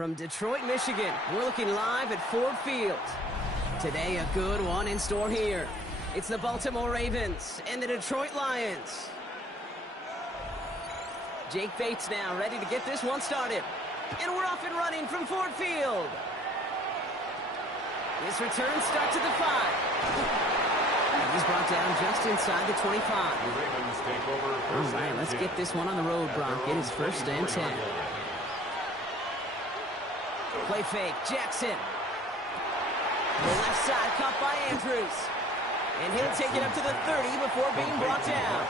From Detroit, Michigan, we're looking live at Ford Field. Today, a good one in store here. It's the Baltimore Ravens and the Detroit Lions. Jake Bates now ready to get this one started. And we're off and running from Ford Field. This return starts at the 5. And he's brought down just inside the 25. All right, let's get this one on the road, Brock. It is first and 10. Play fake, Jackson. The left side caught by Andrews. And he'll take it up to the 30 before being brought down.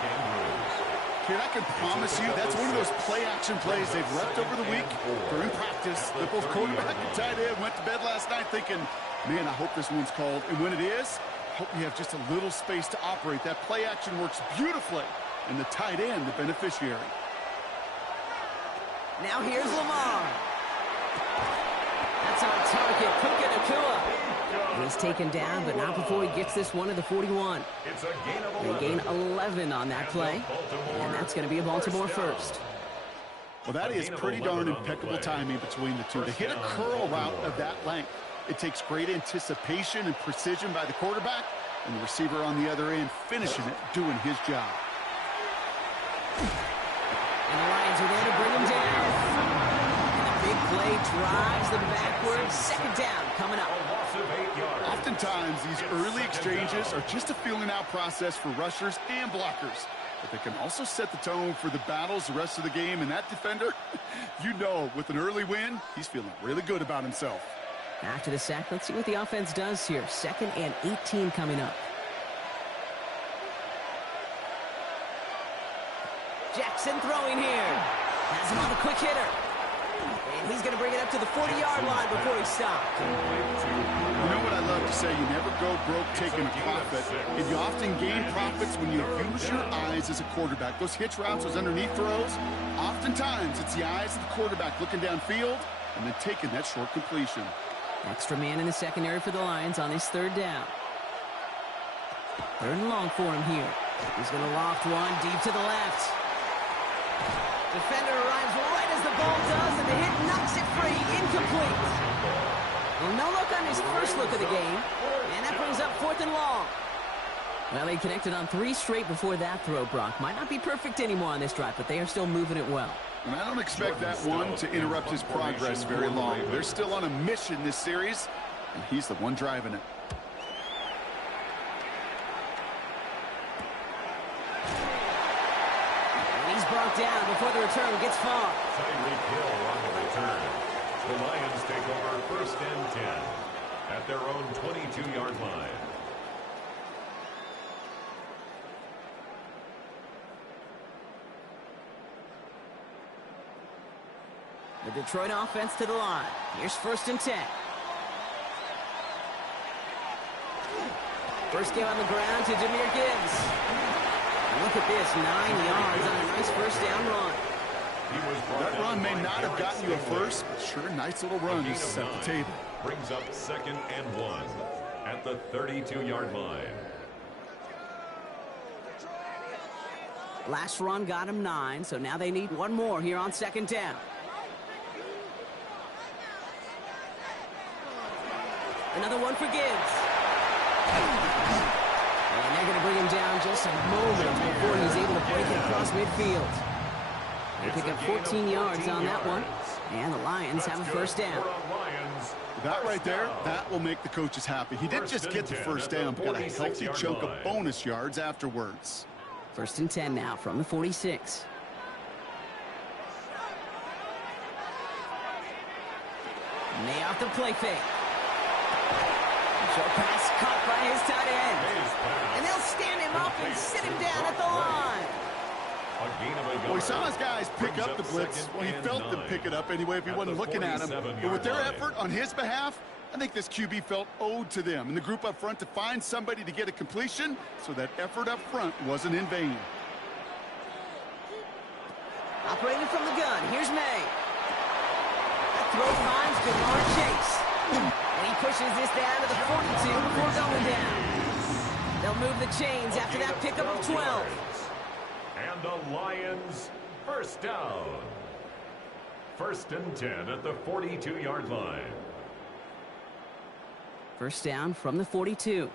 Kid, I can promise you that's one of those play-action plays they've repped over the week. During practice, the both quarterback and tight end went to bed last night thinking, man, I hope this one's called. And when it is, I hope you have just a little space to operate. That play-action works beautifully. And the tight end, the beneficiary. Now here's Lamar. That's on target, Puka Nacua. He's taken down, but not before he gets this one to the 41. They gain 11 on that play, and that's going to be a Baltimore first. Well, that is pretty darn impeccable timing between the two. To hit a curl route of that length, it takes great anticipation and precision by the quarterback, and the receiver on the other end finishing it, doing his job. And the Lions are there to bring him down. And the big play drives them backwards. Second down coming up. Oftentimes, these early exchanges are just a feeling-out process for rushers and blockers. But they can also set the tone for the battles the rest of the game. And that defender, you know, with an early win, he's feeling really good about himself. After the sack, let's see what the offense does here. 2nd and 18 coming up. Jackson throwing here. Has him on the quick hitter. And he's going to bring it up to the 40-yard line before he stopped. You know what I love to say? You never go broke taking a profit. And you often gain profits when you use your eyes as a quarterback. Those hitch routes, those underneath throws, oftentimes it's the eyes of the quarterback looking downfield and then taking that short completion. Extra man in the secondary for the Lions on this 3rd down. 3rd and long for him here. He's going to loft one deep to the left. Defender arrives right as the ball does, and the hit knocks it free. Incomplete. Well, no look on his first look of the game, and that brings up 4th and long. Well, they connected on 3 straight before that throw, Brock. Might not be perfect anymore on this drive, but they are still moving it well. And I don't expect that one to interrupt his progress very long. They're still on a mission this series, and he's the one driving it. And he's brought down before the return gets far. Tyreek Hill on the return. The Lions take over 1st and 10 at their own 22-yard line. The Detroit offense to the line. Here's 1st and 10. First game on the ground to Jahmyr Gibbs. Look at this, 9 yards on a nice first down run. That run may not have gotten you a first, but sure, nice little run to set the table. Brings up 2nd and 1 at the 32-yard line. Last run got him 9, so now they need one more here on 2nd down. Another one for Gibbs. And they're going to bring him down just a moment before he's able to break it across midfield. They pick up 14 yards on that one, and the Lions have a first down. That right there, that will make the coaches happy. He didn't just get the first down, but got a healthy chunk of bonus yards afterwards. 1st and 10 now from the 46. May off the play fake. Short pass caught by his tight end. And they'll stand him up and sit him down at the line. Well, he saw his guys pick up the blitz. Well, he felt them pick it up anyway if he wasn't looking at him. But with their effort on his behalf, I think this QB felt owed to them and the group up front to find somebody to get a completion, so that effort up front wasn't in vain. Operating from the gun, here's May. That throw finds Jamar Chase. And he pushes this down to the 42 before going down. They'll move the chains after that pickup of 12. And the Lions first down. First and 10 at the 42-yard line. First down from the 42.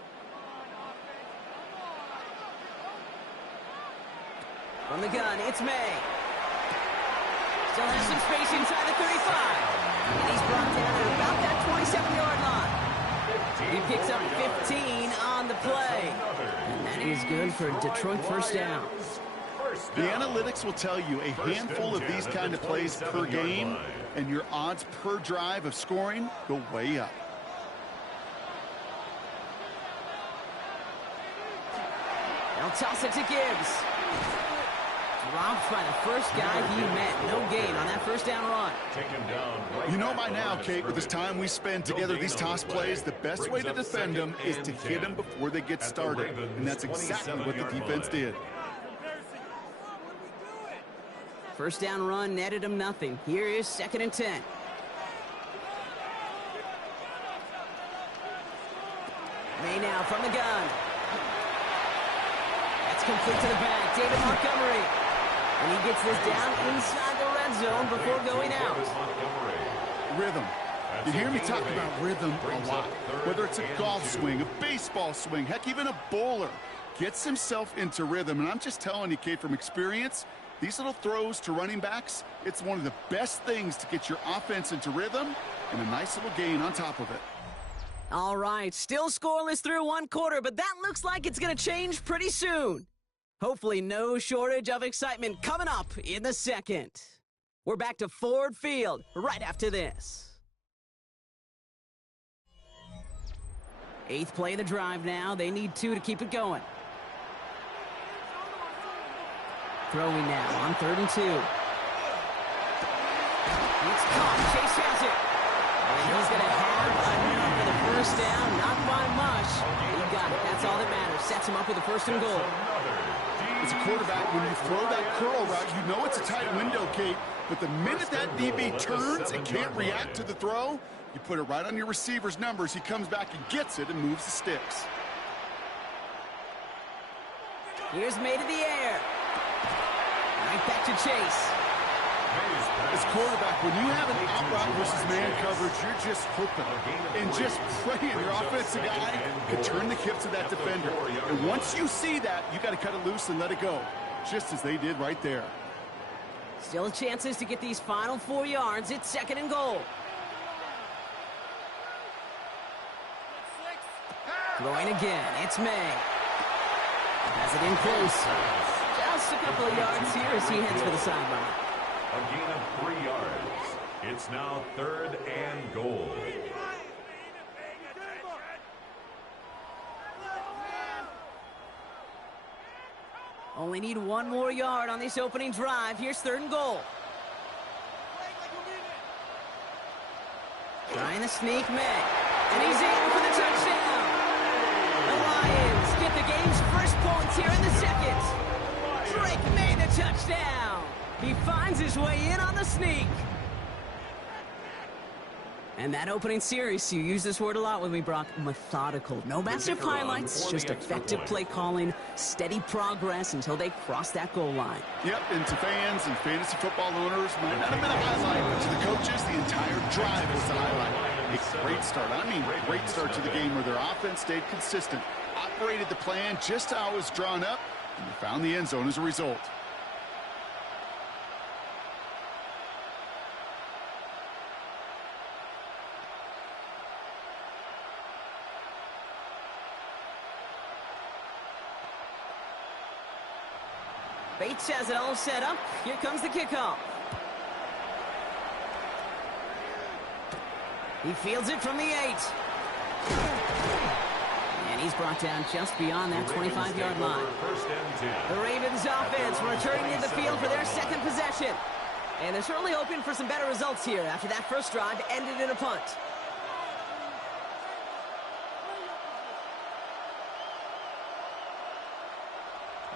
From the gun, it's May. Still has some space inside the 35. And he's brought down at about that 27-yard line. He picks up 15 on the play. And that is good for Detroit first down. The analytics will tell you a handful of these kind of plays per game, and your odds per drive of scoring go way up. They'll toss it to Gibbs. Dropped by the first guy he met. No gain on that first down run. You know by now, Kate, with this time we spend together these toss plays, the best way to defend them is to hit them before they get started. And that's exactly what the defense did. First down run netted him nothing. Here is second and 10. May now from the gun. That's complete to the back. David Montgomery. And he gets this down inside the red zone before going out. Rhythm. You hear me talk about rhythm a lot. Whether it's a golf swing, a baseball swing, heck, even a bowler gets himself into rhythm. And I'm just telling you, Kate, from experience, these little throws to running backs, it's one of the best things to get your offense into rhythm and a nice little gain on top of it. All right, still scoreless through one quarter, but that looks like it's going to change pretty soon. Hopefully no shortage of excitement coming up in the second. We're back to Ford Field right after this. Eighth play of the drive now. They need 2 to keep it going. Throwing now on 3rd and 2. It's caught. Chase has it. And he's going to have enough for the first down. Not by much. He got it. That's all that matters. Sets him up with a 1st and goal. As a quarterback, when you throw that curl route, you know it's a tight window, Kate. But the minute that DB turns and can't react to the throw, you put it right on your receiver's numbers. He comes back and gets it and moves the sticks. Here's May to the air. Right back to Chase. As quarterback, when you have an out-route versus man coverage, you're just hoping and just praying your offensive guy can turn the hips of that defender. And once you see that, you got to cut it loose and let it go, just as they did right there. Still chances to get these final 4 yards. It's 2nd and goal. Throwing again. It's May. Has it in close. Just a couple of yards here as he heads for the sideline. A gain of 3 yards. It's now 3rd and goal. Only need 1 more yard on this opening drive. Here's 3rd and goal. Trying to sneak May. And he's in for the touchdown. The Lions get the game's first points here in the second. Drake May the touchdown. He finds his way in on the sneak. And that opening series, you use this word a lot with me, Brock, methodical. No massive highlights, just effective play calling, steady progress until they cross that goal line. Yep, and to fans and fantasy football owners, might not have been a highlight, but to the coaches, the entire drive was a highlight. A great start. I mean, great start to the game where their offense stayed consistent, operated the plan just how it was drawn up, and they found the end zone as a result. Bates has it all set up. Here comes the kickoff. He fields it from the 8. And he's brought down just beyond that 25-yard line. The Ravens offense returning to the field for their second possession. And they're certainly hoping for some better results here after that first drive ended in a punt.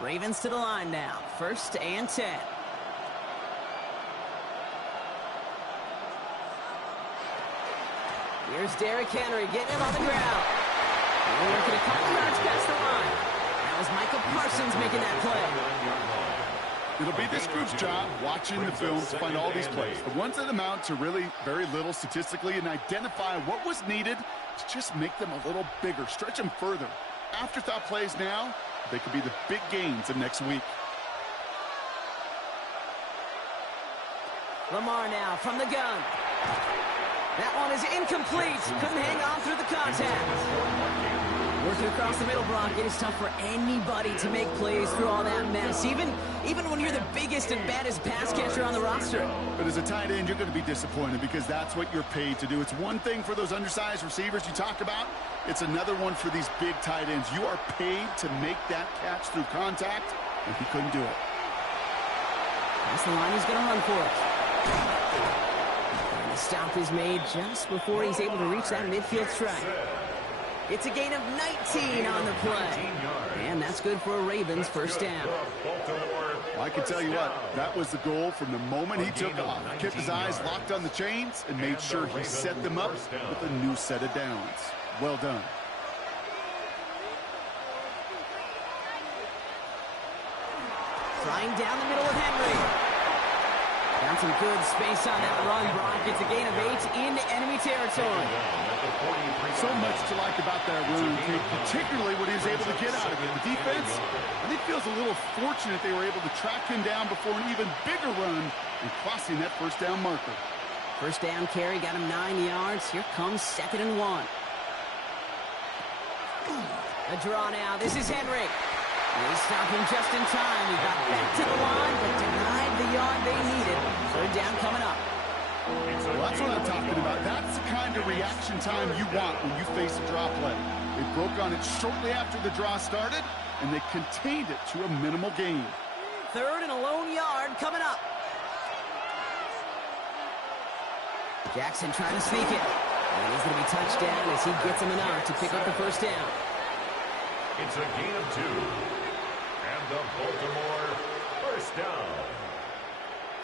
Ravens to the line now. 1st and 10. Here's Derrick Henry getting him on the ground. We're working a couple yards past the line. That was Michael Parsons making that play. It'll be this group's job watching the film to find all these plays, the ones that amount to really very little statistically, and identify what was needed to just make them a little bigger, stretch them further. Afterthought plays now, they could be the big gains of next week. Lamar now from the gun. That one is incomplete. Couldn't hang on through the contact. Working across the middle, Brock, it is tough for anybody to make plays through all that mess, even when you're the biggest and baddest pass catcher on the roster. But as a tight end, you're going to be disappointed because that's what you're paid to do. It's one thing for those undersized receivers you talk about. It's another one for these big tight ends. You are paid to make that catch through contact, and he couldn't do it. That's the line he's going to run for it. And the stop is made just before he's able to reach that midfield strike. It's a gain of 19 on the play. And that's good for a Ravens first down. Well, I can tell you what, that was the goal from the moment he took off. Kept his eyes locked on the chains and made sure he set them up with a new set of downs. Well done. Flying down the middle with Henry. Found some good space on that run, Brock. It's a gain of 8 into enemy territory. So much to like about that run, Kate, particularly what he was able to get out of it. The defense, I think, feels a little fortunate they were able to track him down before an even bigger run and crossing that first down marker. First down carry got him 9 yards. Here comes 2nd and 1. A draw now. This is Henry. They stop him just in time. He got back to the line, but denied the yard they needed. 3rd down coming up. Well, that's what I'm talking about. That's the kind of reaction time you want when you face a draw play. They broke on it shortly after the draw started, and they contained it to a minimal gain. 3rd and a lone yard coming up. Jackson trying to sneak it. And he's going to be touched down as he gets him enough to pick up the first down. It's a gain of 2. And the Baltimore first down.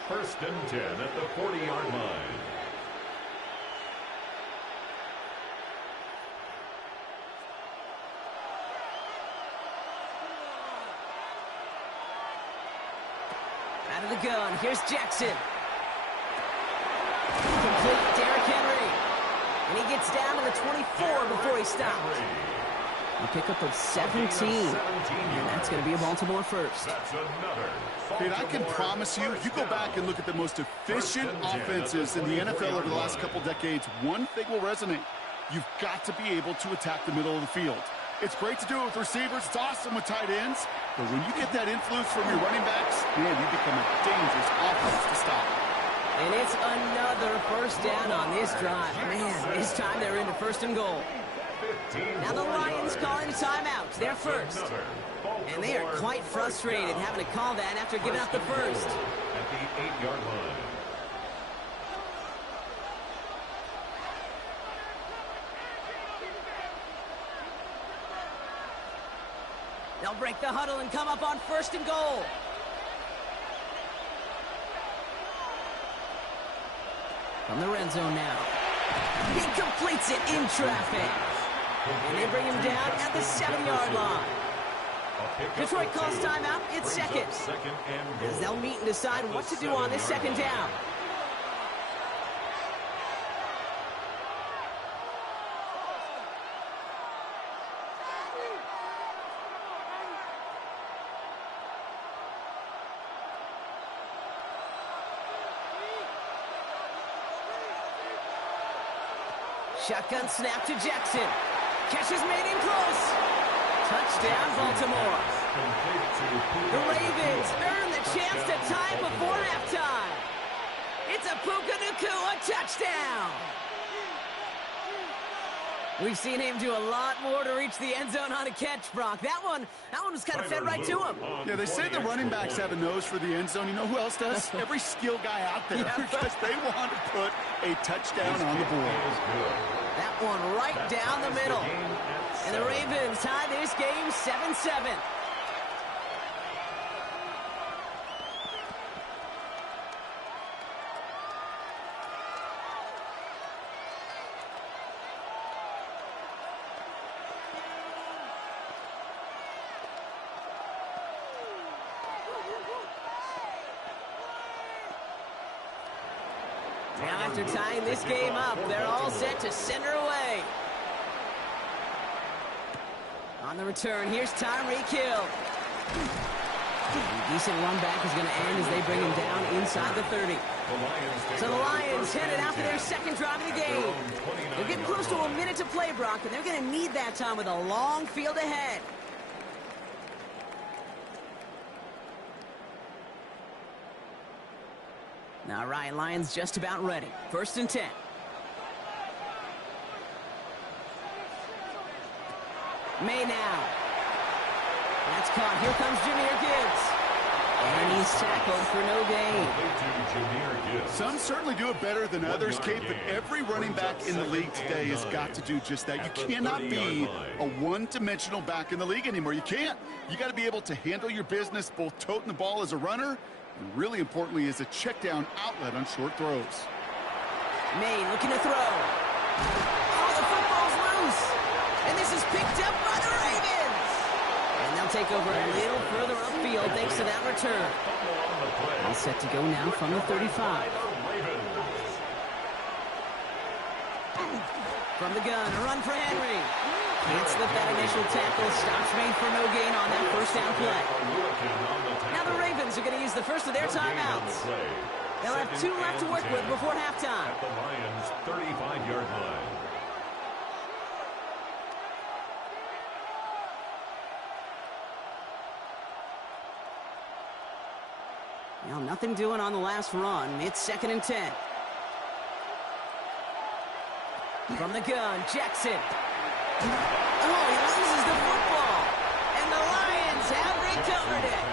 1st and 10 at the 40-yard line. Out of the gun, here's Jackson. Complete, Derrick Henry. And he gets down to the 24 before he stops. A pickup of 17. And that's going to be a Baltimore first. That's another. Kate, I can promise you, if you go back and look at the most efficient offenses in the NFL over the last couple decades, one thing will resonate. You've got to be able to attack the middle of the field. It's great to do it with receivers. It's awesome with tight ends. But when you get that influence from your running backs, man, you become a dangerous offense to stop. And it's another first down on this drive. Man, this time they're into 1st and goal. Now the Lions calling a timeout. They're first. And they are quite frustrated having to call that after giving up the first. At the 8-yard line. They'll break the huddle and come up on 1st and goal. From the red zone now. He completes it in traffic. And they bring him down at the 7-yard line. Detroit calls timeout. It's 2nd. As they'll meet and decide what to do on this 2nd down. Shotgun snap to Jackson. Catch is made in close. Touchdown, Baltimore. The Ravens earn the chance to tie before halftime. It's a Puka Nacua touchdown. We've seen him do a lot more to reach the end zone on a catch, Brock. That one was kind of fed right to him. Yeah, they say the running backs have a nose for the end zone. You know who else does? Every skill guy out there. Yeah, because they want to put a touchdown on the board. That one right down the middle. And the Ravens tie this game 7-7. Now after tying this game up, they're all set to send her away. On the return, here's Tyreek Hill. A decent run back is going to end as they bring him down inside the 30. So the Lions headed out for their second drive of the game. They're getting close to a minute to play, Brock, and they're going to need that time with a long field ahead. All right, Lions just about ready. 1st and 10. May now. That's caught. Here comes Jahmyr Gibbs. And he's tackled for no gain. Some certainly do it better than others, Kate, but every running back in the league today has got to do just that. You cannot be a one-dimensional back in the league anymore. You can't. You got to be able to handle your business, both toting the ball as a runner, and really importantly as a check-down outlet on short throws. May looking to throw. Oh, the football's loose. And this is picked up by the Ravens. And they'll take over a little further upfield thanks to that return. All set to go now from the 35. From the gun, a run for Henry. Can't slip that initial tackle. Stops made for no gain on that first down play. Now the Ravens are going to use the first of their timeouts. They'll have 2 left to work with before halftime. At the Lions' 35-yard line. Well, nothing doing on the last run. It's 2nd and 10. From the gun, Jackson. Oh, he loses the football. And the Lions have recovered it.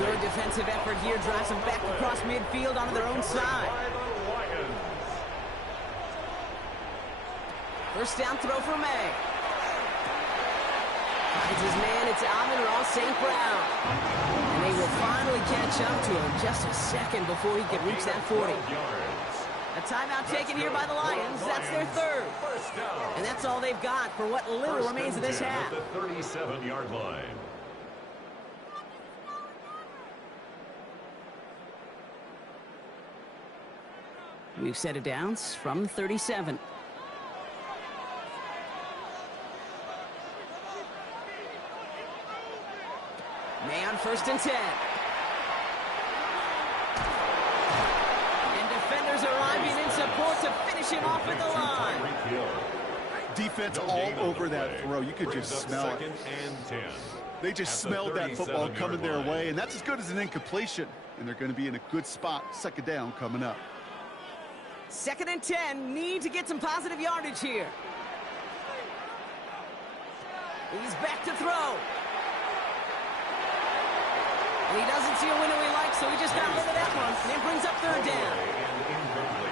Good defensive effort here. Drives them back across midfield onto their own side. First down throw for May. Finds his man. It's Amon-Ra St. Brown. And they will finally catch up to him just a second before he can reach that 40. A timeout taken here by the Lions. That's their 3rd. And that's all they've got for what little remains of this half. At the 37-yard line. We've set it down from 37. May on 1st and 10. And defenders arriving in support to finish him off at the line. Defense all over that throw. You could just smell it. They just smelled that football coming their way, and that's as good as an incompletion. And they're going to be in a good spot. 2nd down coming up. 2nd and 10. Need to get some positive yardage here. He's back to throw. And he doesn't see a window he likes, so he just got rid of that one. And it brings up 3rd down.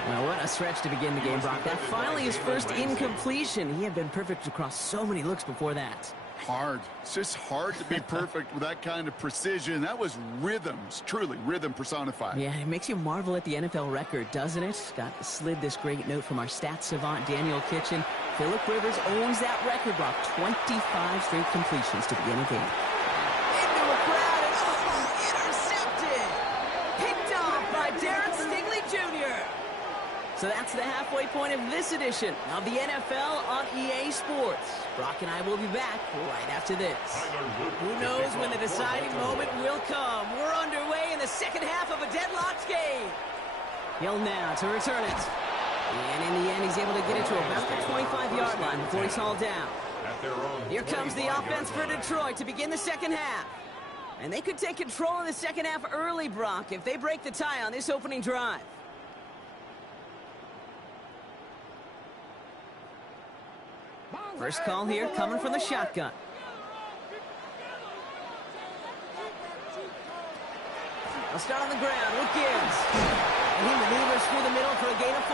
Well, what a stretch to begin the game, Brock. That finally his first incompletion. He had been perfect across so many looks before that. Hard. It's just hard to be perfect with that kind of precision. That was rhythm. It's truly rhythm personified. Yeah, it makes you marvel at the NFL record, doesn't it? Got slid this great note from our stats savant, Daniel Kitchen. Phillip Rivers owns that record, Brock. 25 straight completions to begin a game. Into a crowd, and intercepted! Picked off by Darren Stingley Jr. So that's the halfway point of this edition of the NFL on EA Sports. Brock and I will be back right after this. Who knows when the deciding moment will come? We're underway in the second half of a deadlocked game. Hill now to return it. And in the end, he's able to get it to about the 25-yard line before he's hauled down. Here comes the offense for Detroit to begin the second half. And they could take control in the second half early, Brock, if they break the tie on this opening drive. First call here coming from the shotgun. They'll start on the ground with Gibbs. And he maneuvers through the middle for a gain of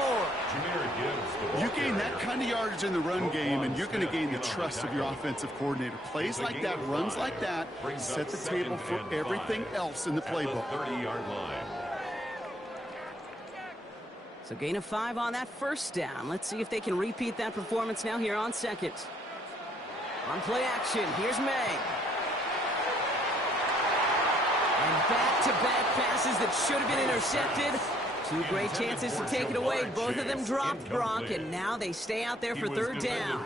4. You gain that kind of yardage in the run game, and you're going to gain the trust of your offensive coordinator. Plays like that, runs like that, set the table for everything else in the playbook. 30-yard line. So gain of 5 on that first down. Let's see if they can repeat that performance now here on second. On play action, here's May. And back-to-back passes that should have been intercepted. Two great chances to take it away. Both of them dropped, Brock, and now they stay out there for third down.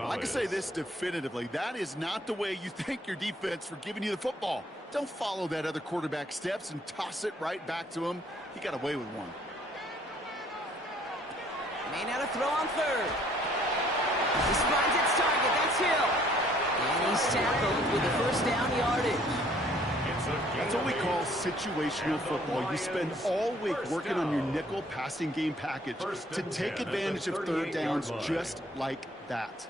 I can say this definitively. That is not the way you thank your defense for giving you the football. Don't follow that other quarterback steps and toss it right back to him. He got away with one. May not have throw on third. He finds its target. That's Hill. And he's tackled with the first down yardage. That's what we call situational football. You spend all week working on your nickel passing game package to take advantage of third downs just like that.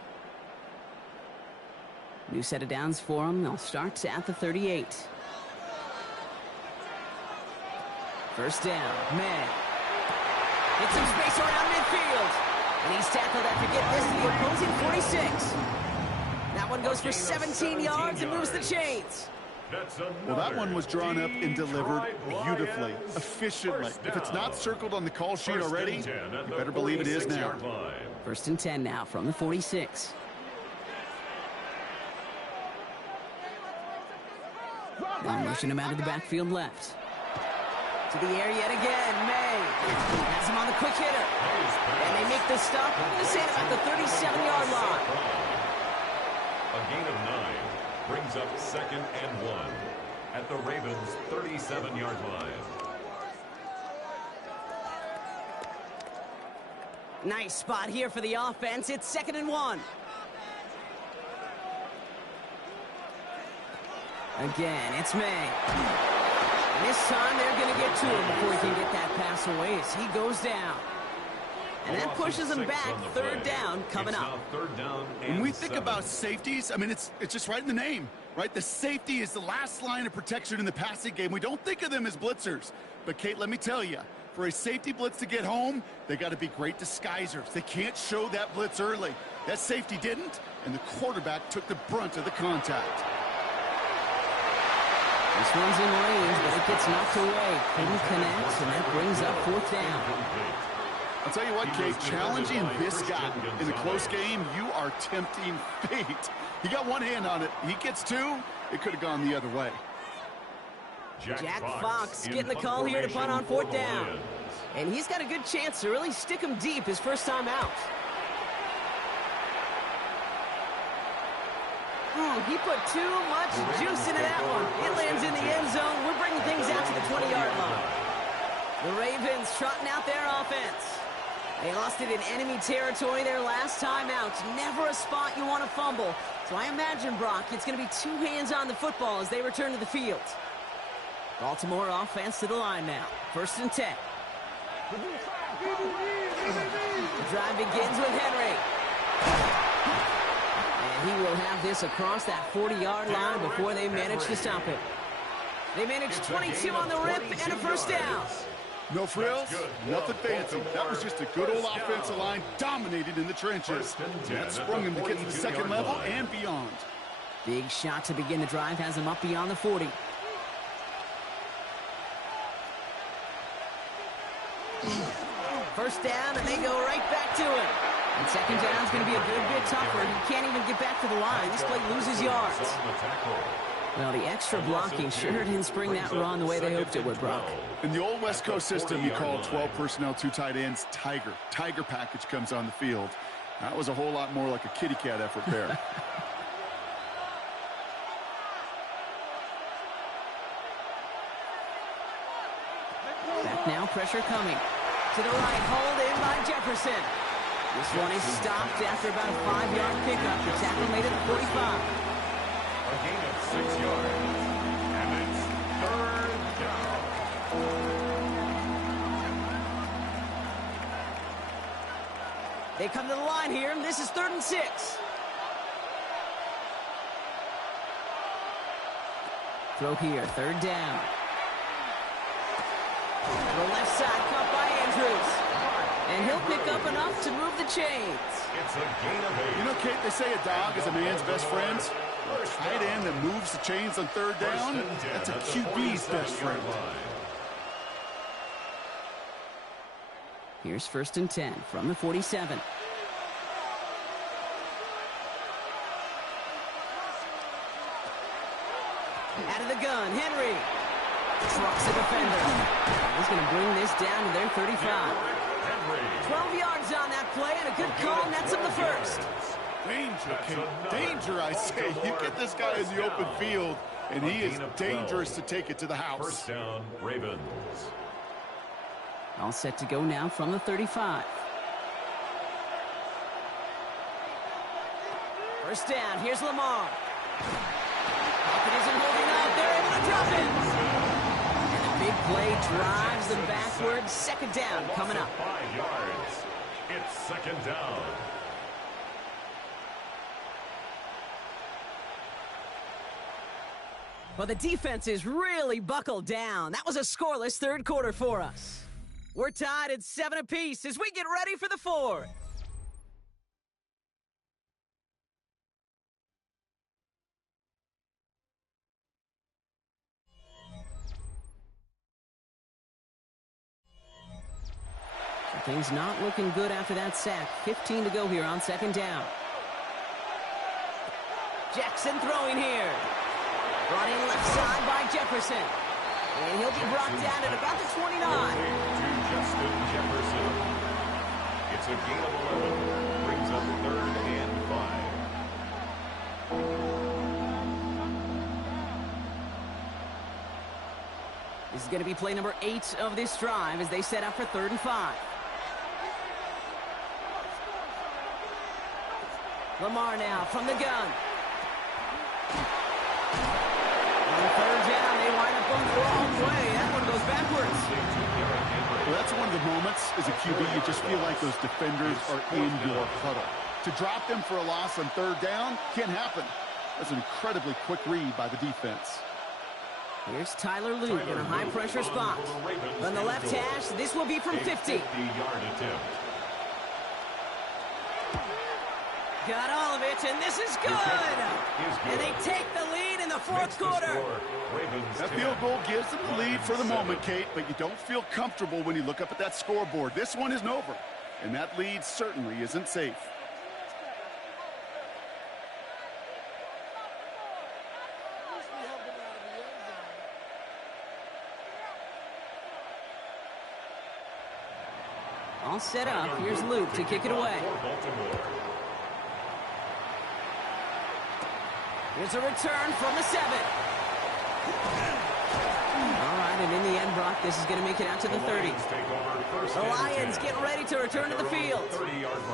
New set of downs for them. They'll start at the 38. First down, May. Gets some space around midfield. And he's tackled after getting this to the opposing 46. That one goes for 17 yards and moves the chains. Well, that one was drawn up and delivered beautifully, efficiently. If it's not circled on the call sheet already, you better believe it is now. First and 10 now from the 46. Now motion him out of the backfield left. To the air yet again, May. Has him on the quick hitter. And they make the stop. I'm going to say about the 37-yard line. A gain of 9 brings up 2nd and 1 at the Ravens' 37-yard line. Nice spot here for the offense. It's 2nd and 1. Again, it's May. And this time they're going to get to him before he can get that pass away as he goes down. And that pushes him back. Third down coming up. When we think about safeties, I mean, it's just right in the name, right? The safety is the last line of protection in the passing game. We don't think of them as blitzers. But, Kate, let me tell you, for a safety blitz to get home, they got to be great disguisers. They can't show that blitz early. That safety didn't, and the quarterback took the brunt of the contact. This one's in range, but it gets knocked away. Couldn't connect, and that brings up 4th down. I'll tell you what, Kate, challenging this guy in a close game, you are tempting fate. He got one hand on it. He gets two. It could have gone the other way. Jack Fox getting the call here to punt on 4th down. And he's got a good chance to really stick him deep his first time out. He put too much juice into that one. It lands in the end zone. We're bringing things out to the 20-yard line. The Ravens trotting out their offense. They lost it in enemy territory their last time out. Never a spot you want to fumble. So I imagine, Brock, it's going to be 2 hands on the football as they return to the field. Baltimore offense to the line now. First and 10. The drive begins with Henry. And he will have this across that 40-yard line before they manage to stop it. They managed 22 on the rip and a first down. No frills, nothing fancy. That was just a good old offensive line dominated in the trenches. That sprung him to get to the second level and beyond. Big shot to begin the drive has him up beyond the 40. First down, and they go right back to it. And second down is going to be a good bit tougher. He can't even get back to the line. This play loses yards. Well, the extra blocking sure didn't spring that run the way they hoped it would, Brock. In the old West Coast system, you call 12 personnel, 2 tight ends, Tiger. Tiger package comes on the field. That was a whole lot more like a kitty cat effort there. Back now, pressure coming. To the right, hold in by Jefferson. This one is stopped after about a 5-yard pickup. The tackle made it 45. A gain of 6 yards. And it's third down. They come to the line here. This is 3rd and 6. Throw here, 3rd down. To the left side, caught by Andrews. And he'll pick up enough to move the chains. It's a gain of 8. You know, Kate, they say a dog is a man's best friend. A tight end that moves the chains on 3rd down, that's a QB's best friend. Here's 1st and 10 from the 47. Out of the gun, Henry. Trucks the defender. He's going to bring this down to their 35. 12 yards on that play, and a good call nets him the first. Danger, Kate. Danger, I say. You get this guy in the open field, and he is dangerous to take it to the house. First down, Ravens. All set to go now from the 35. First down, here's Lamar. Pocket isn't holding up. They're able to drop it. And the big play drives them backwards. Second down coming up. 5 yards. It's second down. Well, the defense is really buckled down. That was a scoreless third quarter for us. We're tied at 7 apiece as we get ready for the fourth. Things not looking good after that sack. 15 to go here on second down. Jackson throwing here. Brought in left side by Jefferson. And he'll be brought down at about the 29. To Justin Jefferson. It's a gain of 11. Brings up 3rd and 5. This is going to be play number 8 of this drive as they set up for 3rd and 5. Lamar now from the gun. On 3rd down, they wind up going the wrong way. That one goes backwards. Well, that's one of the moments as a QB you just feel like those defenders are in your huddle. To drop them for a loss on 3rd down can't happen. That's an incredibly quick read by the defense. Here's Tyler Luke in a high-pressure spot. On the left hash, this will be from 50. 50-yard attempt. Got all of it, and this is good. And they take the lead in the fourth quarter. That field goal gives them the lead for the moment, Kate, but you don't feel comfortable when you look up at that scoreboard. This one isn't over, and that lead certainly isn't safe. All set up. Here's Luke to kick it away. Here's a return from the 7. All right, and in the end, Brock, this is going to make it out to the 30. The Lions get ready to return to the field.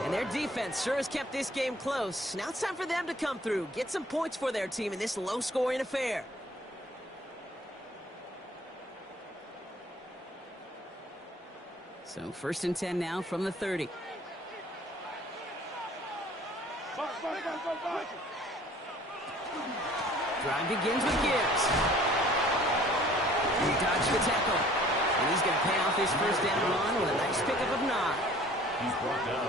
And their defense sure has kept this game close. Now it's time for them to come through, get some points for their team in this low-scoring affair. So 1st and 10 now from the 30. Drive begins with Gibbs. He dodged the tackle. And he's going to pay off his first down run with a nice pickup of 9.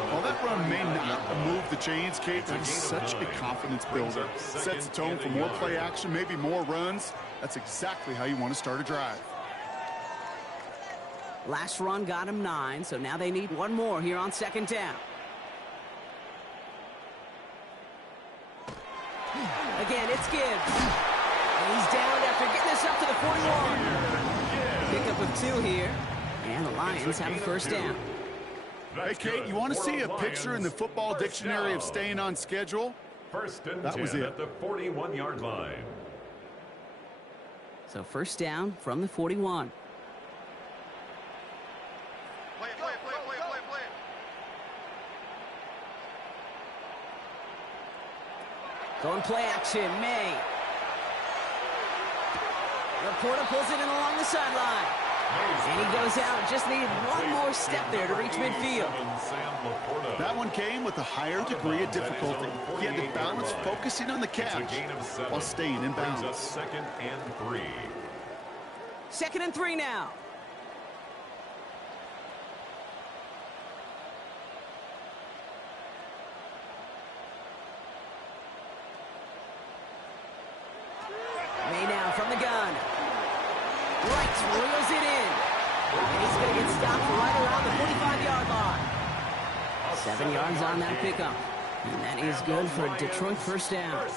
While that run may not move the chains, Kate, that's such a confidence builder. Sets the tone for more play action, maybe more runs. That's exactly how you want to start a drive. Last run got him 9, so now they need one more here on 2nd down. Again, it's Gibbs. And he's down after getting this up to the 41. Pickup of 2 here. And the Lions have a first down. Hey, Kate, you want to see a picture in the football dictionary of staying on schedule? First and that 10 was it. At the 41-yard line. So first down from the 41. Going play action, May. Laporta pulls it in along the sideline. And he goes out. Just needed one more step there to reach midfield. That one came with a higher degree of difficulty. He had to balance focusing on the catch while staying in bounds. 2nd and 3. 2nd and 3 now. May now from the gun. Right, reels it in. And he's going to get stopped right around the 45-yard line. 7 yards on that pickup. And that is good for a Detroit first down.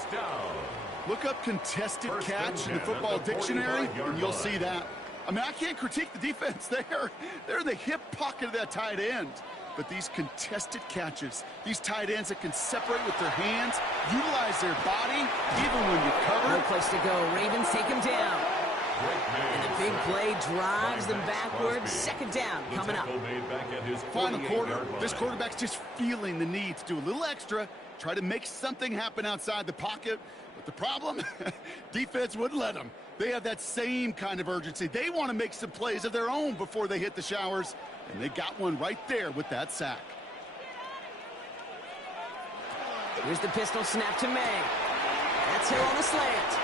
Look up contested catch in the football dictionary, and you'll see that. I mean, I can't critique the defense there. They're in the hip pocket of that tight end. But these contested catches, these tight ends that can separate with their hands, utilize their body, even when you cover. No place to go. Ravens take him down. And the big play drives them backwards. Second down coming up. Final quarter, this quarterback's just feeling the need to do a little extra, try to make something happen outside the pocket. But the problem, defense wouldn't let them. They have that same kind of urgency. They want to make some plays of their own before they hit the showers, and they got one right there with that sack. Here's the pistol snap to May. That's Hill on the slant.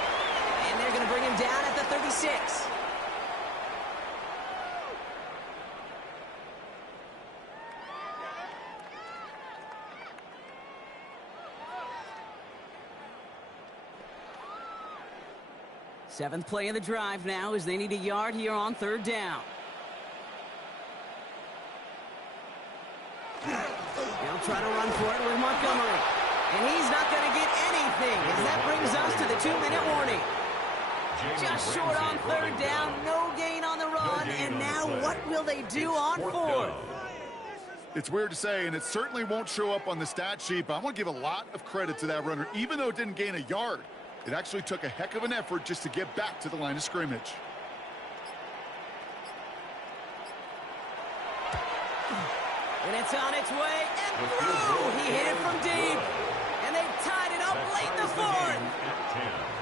And they're going to bring him down at the 36. Seventh play of the drive now as they need a yard here on third down. They'll try to run for it with Montgomery. And he's not going to get anything as that brings us to the 2-minute warning. Just short on third down, no gain on the run, and now what will they do on fourth? It's weird to say, and it certainly won't show up on the stat sheet, but I want to give a lot of credit to that runner. Even though it didn't gain a yard, it actually took a heck of an effort just to get back to the line of scrimmage. And it's on its way, and through! He hit it from deep, and they tied it up late in the fourth.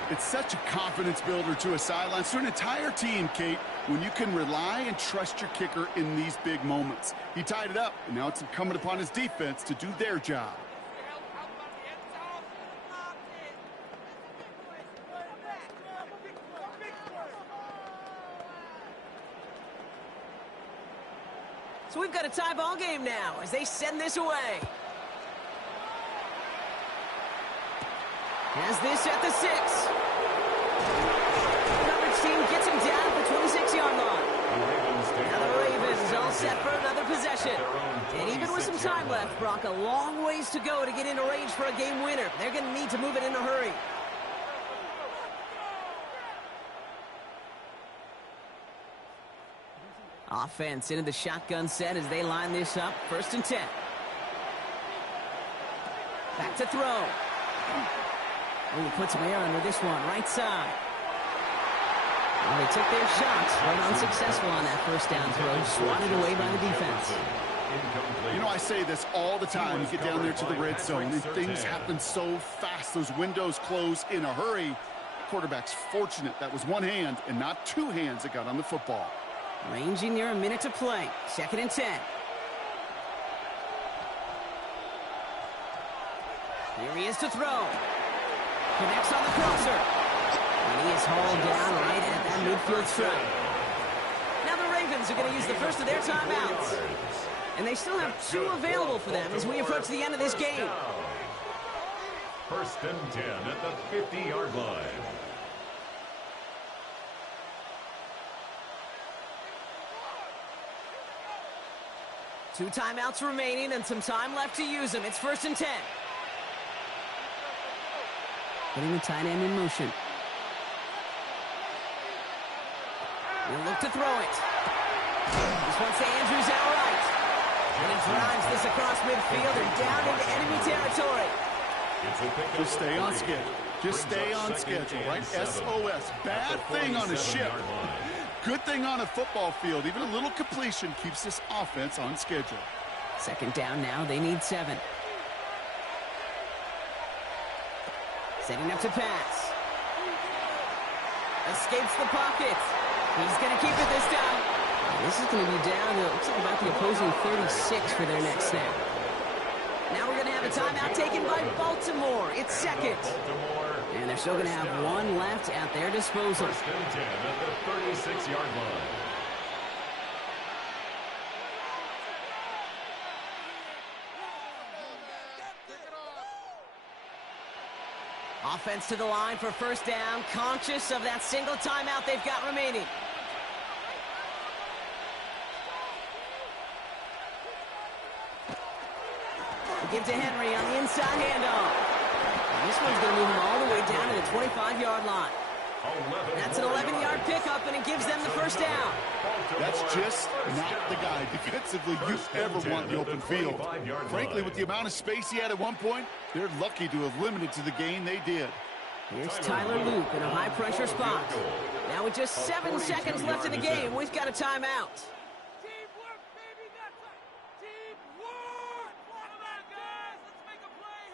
It's such a confidence builder to a sideline, to an entire team, Kate, when you can rely and trust your kicker in these big moments. He tied it up, and now it's incumbent upon his defense to do their job. So we've got a tie ball game now as they send this away. Has this at the 6. Coverage team gets him down at the 26-yard line. Now the Ravens all set for another possession. And even with some time left, Brock, a long ways to go to get into range for a game winner. They're going to need to move it in a hurry. Offense into the shotgun set as they line this up. 1st and 10. Back to throw. Ooh, puts some air under this one. Right side. Well, they took their shots, but unsuccessful on that first down throw. Swatted away by the defense. You know, I say this all the time. You get down there to the red zone, and things happen so fast. Those windows close in a hurry. Quarterback's fortunate that was one hand and not two hands that got on the football. Ranging near a minute to play. 2nd and 10. Here he is to throw. Connects on the crosser. And he is hauled down right at that midfield stripe. Now the Ravens are going to use the first of their timeouts. And they still have 2 available for them as we approach the end of this game. 1st and 10 at the 50-yard line. Two timeouts remaining and some time left to use them. It's 1st and 10. Putting the tight end in motion. He'll look to throw it. This one's to Andrews outright. And he drives this across midfield and down into enemy territory. Just stay on schedule. Just stay on schedule, right? SOS. Bad thing on a ship. Good thing on a football field. Even a little completion keeps this offense on schedule. 2nd down now. They need 7. Setting up to pass. Escapes the pocket. He's going to keep it this time. And this is going to be down to, looks like about the opposing 36 for their next snap. Now we're going to have a timeout taken by Baltimore. It's 2nd. And they're still going to have 1 left at their disposal. 1st and 10 at the 36-yard line. Offense to the line for 1st down, conscious of that single timeout they've got remaining. Give to Henry on the inside handoff. And this one's going to move him all the way down to the 25-yard line. That's an 11-yard pickup, and and it gives them the first down. That's just not the guy defensively you ever want in the open field. Frankly, with the amount of space he had at one point, they're lucky to have limited to the gain they did. Here's Tyler Loop in a high-pressure spot. Now with just 7 seconds left in the game, we've got a timeout. Teamwork, baby, that's it. Teamwork! Come on, guys, let's make a play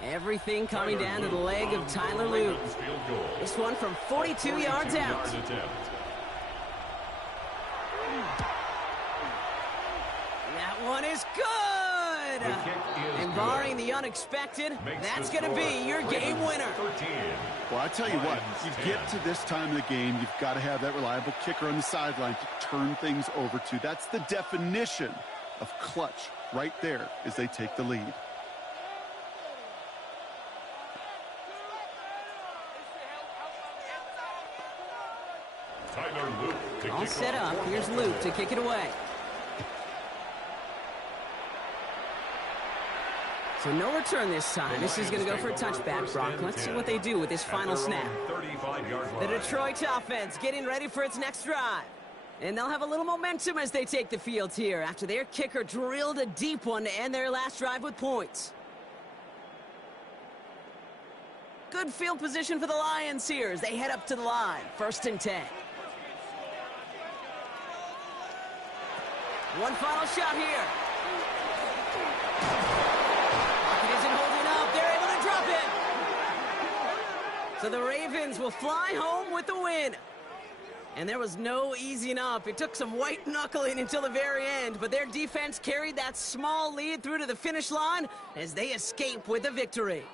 Everything coming down to the leg of Tyler Loop. This one from 42 yards out. That one is good! And barring the unexpected, that's going to be your game winner. Well, I tell you what, you get to this time of the game, you've got to have that reliable kicker on the sideline to turn things over to. That's the definition of clutch right there as they take the lead. All set up. Here's Luke to kick it away. So no return this time. This is going to go for a touchback, Brock. Let's see what they do with this final snap. The Detroit offense getting ready for its next drive. And they'll have a little momentum as they take the field here after their kicker drilled a deep one to end their last drive with points. Good field position for the Lions here as they head up to the line. 1st and 10. One final shot here. Pocket isn't holding up. They're able to drop it. So the Ravens will fly home with the win. And there was no easing up. It took some white knuckling until the very end, but their defense carried that small lead through to the finish line as they escape with a victory.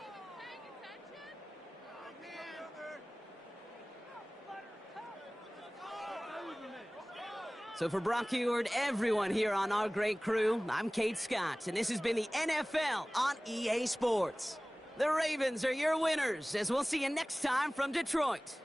So for Brock Huard, everyone here on our great crew, I'm Kate Scott, and this has been the NFL on EA Sports. The Ravens are your winners, as we'll see you next time from Detroit.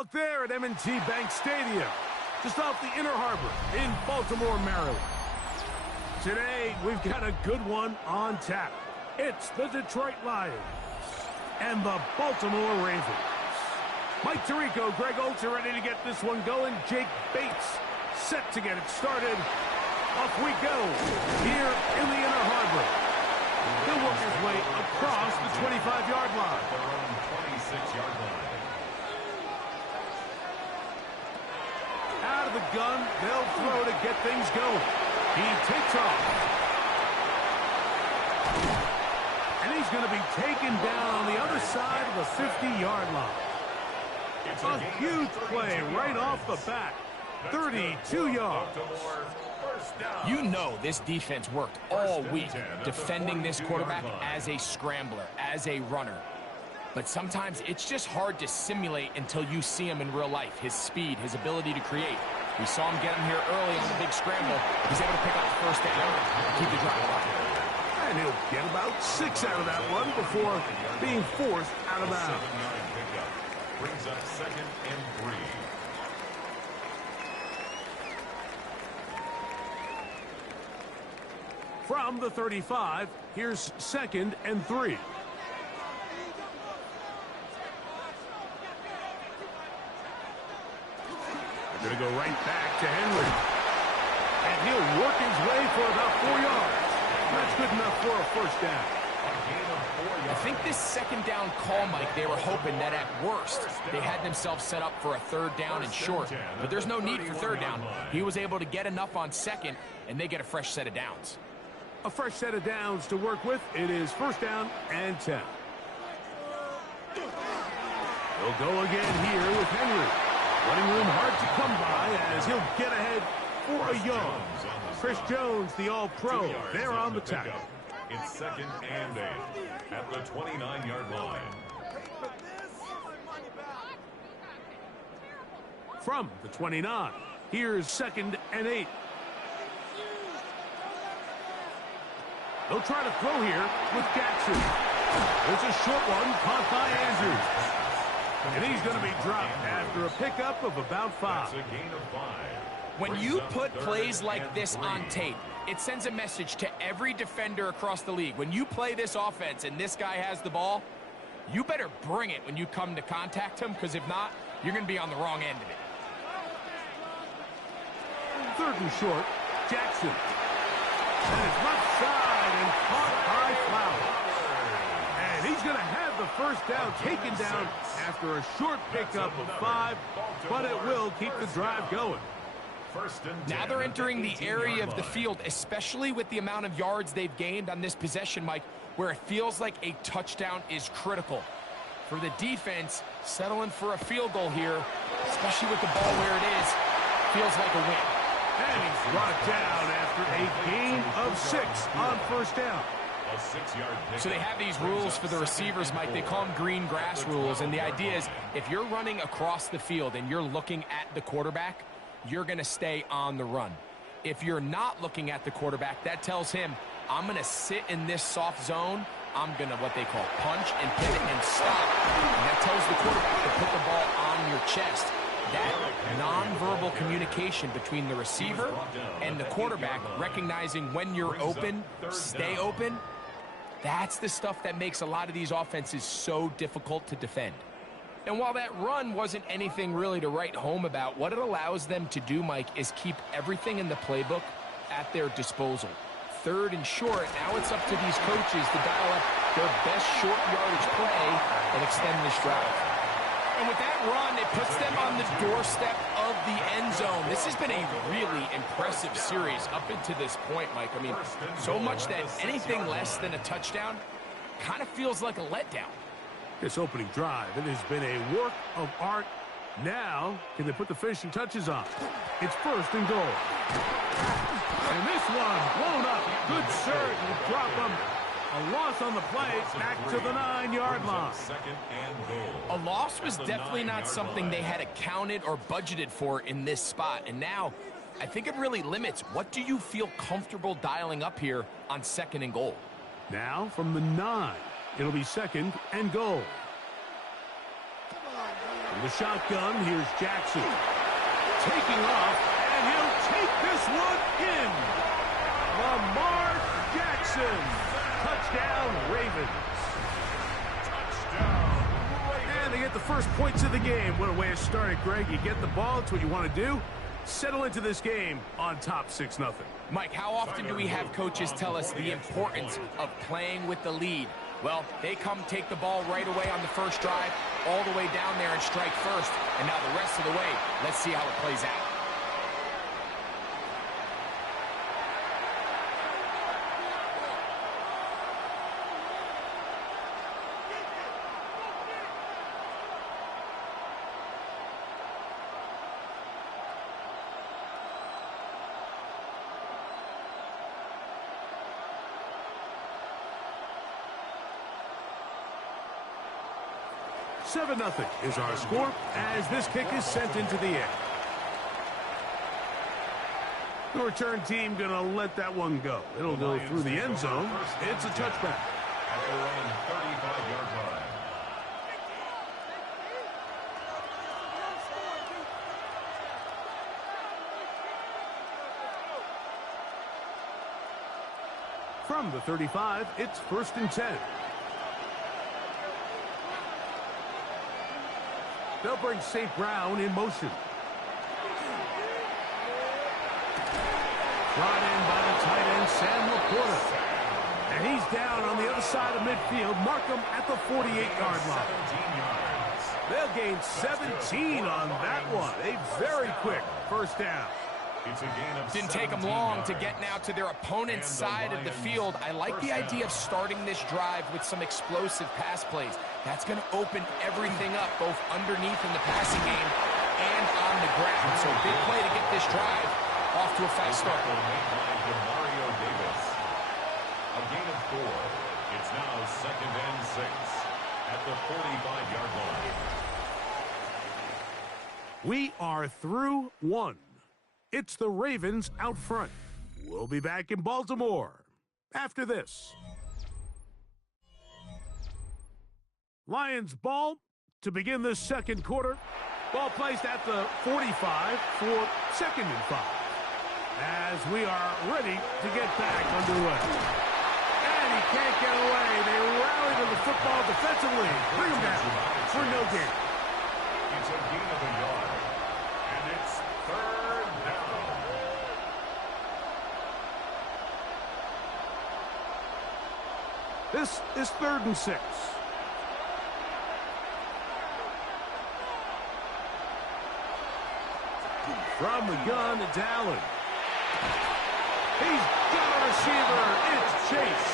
Look there at M&T Bank Stadium, just off the Inner Harbor in Baltimore, Maryland. Today, we've got a good one on tap. It's the Detroit Lions and the Baltimore Ravens. Mike Tirico, Greg Olsen ready to get this one going. Jake Bates set to get it started. Off we go here in the Inner Harbor. He'll work his way across the 25-yard line. Their own 26-yard line. Out of the gun, they'll throw to get things going. He takes off. And he's going to be taken down on the other side of the 50-yard line. It's A huge play right off the bat. 32 yards. You know this defense worked all week defending this quarterback as a scrambler, as a runner. But sometimes it's just hard to simulate until you see him in real life. His speed, his ability to create. We saw him get him here early on the big scramble. He's able to pick up the first down and keep the drive alive. And he'll get about 6 out of that one before being forced out of bounds. Brings up 2nd and 3. From the 35, here's 2nd and 3. They're going to go right back to Henry. And he'll work his way for about 4 yards. That's good enough for a first down. I think this second down call, Mike, they were hoping that at worst they had themselves set up for a 3rd down and short. But there's no need for 3rd down. He was able to get enough on 2nd, and they get a fresh set of downs. A fresh set of downs to work with. It is 1st down and 10. They'll go again here with Henry. Running room hard to come by as he'll get ahead for a yard. Chris Jones, the All-Pro, there on the tackle. It's 2nd and 8 at the 29-yard line. From the 29, here's 2nd and 8. They'll try to throw here with Jackson. It's a short one caught by Andrews. And he's going to be dropped after a pickup of about 5. That's a gain of 5. When you put plays like this on tape, it sends a message to every defender across the league. When you play this offense and this guy has the ball, you better bring it when you come to contact him, because if not, you're going to be on the wrong end of it. 3rd and short, Jackson. And it's left side and caught by Flower. And he's going to have the first down taken down after a short pickup of 5, but it will keep the drive going. Now they're entering the area of the field, especially with the amount of yards they've gained on this possession, Mike, where it feels like a touchdown is critical. For the defense, settling for a field goal here, especially with the ball where it is, feels like a win. And he's brought down after a gain of 6 on 1st down. So they have these rules for the receivers, Mike. They call them green grass rules, and the idea is if you're running across the field and you're looking at the quarterback, you're going to stay on the run. If you're not looking at the quarterback, that tells him, I'm going to sit in this soft zone. I'm going to, what they call, punch and pivot and stop. And that tells the quarterback to put the ball on your chest. That nonverbal communication between the receiver and the quarterback, recognizing when you're open, stay open, that's the stuff that makes a lot of these offenses so difficult to defend. And while that run wasn't anything really to write home about, what it allows them to do, Mike, is keep everything in the playbook at their disposal. 3rd and short, now it's up to these coaches to dial up their best short yardage play and extend this drive. And with that run, it puts them on the doorstep of the end zone. This has been a really impressive series up into this point, Mike. I mean, so much that anything less than a touchdown kind of feels like a letdown. This opening drive, it has been a work of art. Now, can they put the finishing touches on? It's 1st and goal. And this one blown up. Good surge will drop them. A loss on the play, back to the 9-yard line. 2nd and goal. A loss was definitely not something they had accounted or budgeted for in this spot. And now, I think it really limits. What do you feel comfortable dialing up here on 2nd and goal? Now, from the 9, it'll be 2nd and goal. In the shotgun, here's Jackson. Taking off, and he'll take this one in. Lamar Jackson. Touchdown, Ravens. And they get the first points of the game. What a way to start it, Greg. You get the ball. It's what you want to do. Settle into this game on top 6-0. Mike, how often do we have coaches tell us the importance of playing with the lead? Well, they come take the ball right away on the first drive, all the way down there and strike first. And now the rest of the way, let's see how it plays out. Seven 0 is our score as this kick is sent into the air. The return team going to let that one go. It'll go through the end zone. It's a touchback. At their own 35-yard line. From the 35, it's 1st and 10. They'll bring St. Brown in motion. Brought in by the tight end, Sam Laporta. And he's down on the other side of midfield. Mark him at the 48-yard line. They'll gain 17 on that one. A very quick first down. It's a gain of Didn't take them long to get now to their opponent's side of the field. I like the idea of starting this drive with some explosive pass plays. That's going to open everything up, both underneath in the passing game and on the ground. So big play to get this drive off to a fast start. Mario Davis. A gain of 4. It's now 2nd and 6 at the 45-yard line. We are through one. It's the Ravens out front. We'll be back in Baltimore after this. Lions ball to begin the second quarter. Ball placed at the 45 for 2nd and 5. As we are ready to get back underway. And he can't get away. They rally to the football defensively. Bring him down for no gain. It's a gain of a yard. And it's 3rd down. This is 3rd and 6. From the gun, it's Allen. He's got a receiver. It's Chase.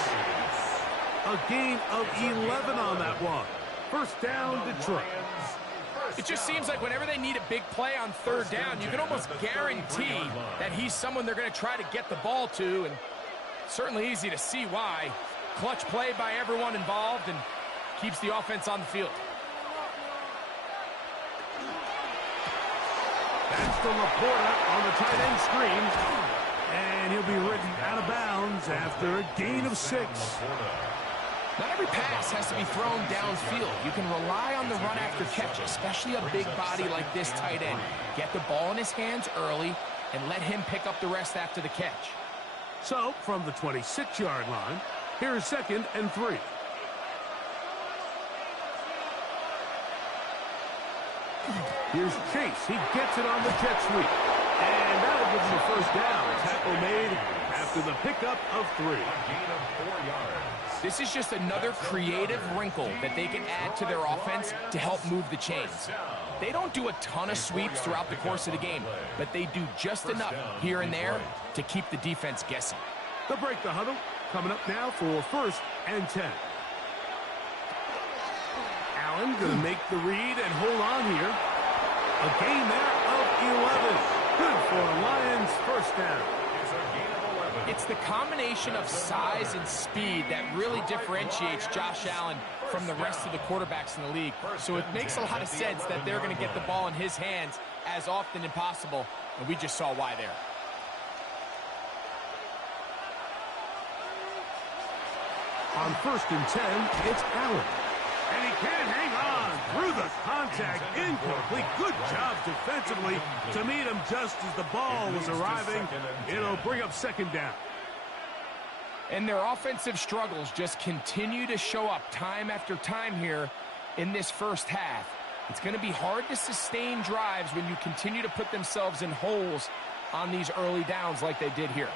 A gain of 11 on that one. First down, Detroit. It just seems like whenever they need a big play on 3rd down, you can almost guarantee that he's someone they're going to try to get the ball to, and certainly easy to see why. Clutch play by everyone involved and keeps the offense on the field. That's the Laporta on the tight end screen. And he'll be ridden out of bounds after a gain of 6. Not every pass has to be thrown downfield. You can rely on the run after catch, especially a big body like this tight end. Get the ball in his hands early and let him pick up the rest after the catch. So, from the 26-yard line, here's 2nd and 3. Here's Chase. He gets it on the jet sweep. And that'll give him a first down. Tackle made after the pickup of 3. A gain of 4 yards. This is just another creative wrinkle that they can add to their offense to help move the chains. They don't do a ton of sweeps throughout the course of the game, but they do just enough here and there to keep the defense guessing. They'll break the huddle. Coming up now for 1st and 10. Allen going to make the read and hold on here. A gain there of 11. Good for Lions first down. It's a gain of 11. It's the combination of size and speed that really differentiates Josh Allen from the rest of the quarterbacks in the league. So it makes a lot of sense that they're going to get the ball in his hands as often as possible, and we just saw why there. On 1st and 10, it's Allen. And he can't hang on through the contact. Incomplete. Good job defensively to meet him just as the ball was arriving. It'll bring up second down. And their offensive struggles just continue to show up time after time here in this first half. It's going to be hard to sustain drives when you continue to put themselves in holes on these early downs like they did here.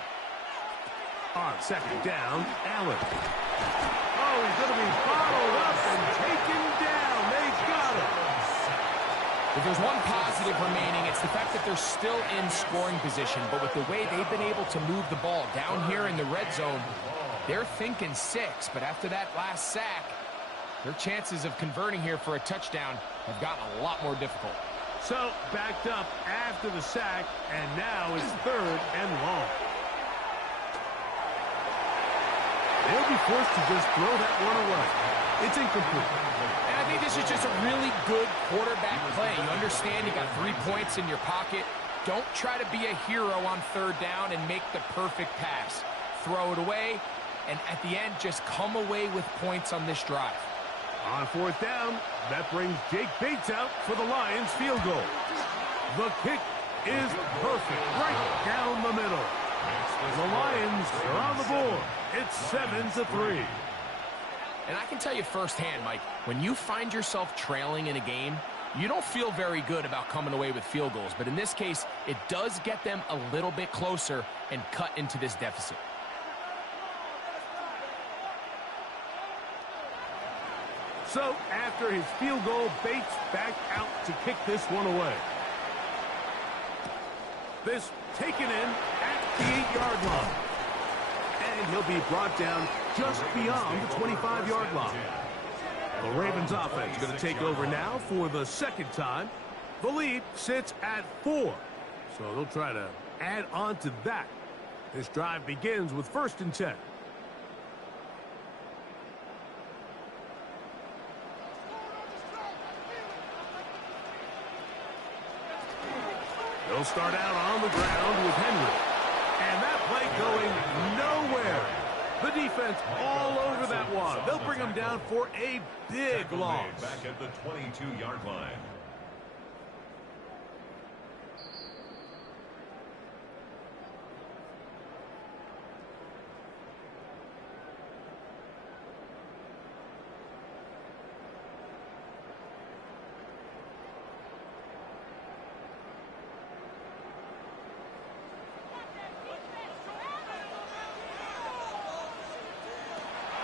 On second down, Allen. Oh, he's going to be bottled up and taken down. They got him. If there's one positive remaining, it's the fact that they're still in scoring position. But with the way they've been able to move the ball down here in the red zone, they're thinking 6. But after that last sack, their chances of converting here for a touchdown have gotten a lot more difficult. So, backed up after the sack, and now it's third and long. They'll be forced to just throw that one away. It's incomplete. And I think this is just a really good quarterback play. You understand you got 3 points in your pocket. Don't try to be a hero on third down and make the perfect pass. Throw it away, and at the end, just come away with points on this drive. On fourth down, that brings Jake Bates out for the Lions field goal. The kick is perfect, right down the middle. The Lions are on the board. It's 7-3. And I can tell you firsthand, Mike, when you find yourself trailing in a game, you don't feel very good about coming away with field goals. But in this case, it does get them a little bit closer and cut into this deficit. So, after his field goal, Bates back out to kick this one away. This taken in at the 8-yard line. And he'll be brought down just beyond the 25-yard line. The Ravens offense going to take over now for the second time. The lead sits at 4. So they'll try to add on to that. This drive begins with 1st and 10. They'll start out on the ground with Henry. And that play going nowhere. The defense all over that one. They'll bring him down for a big loss. Back at the 22-yard line.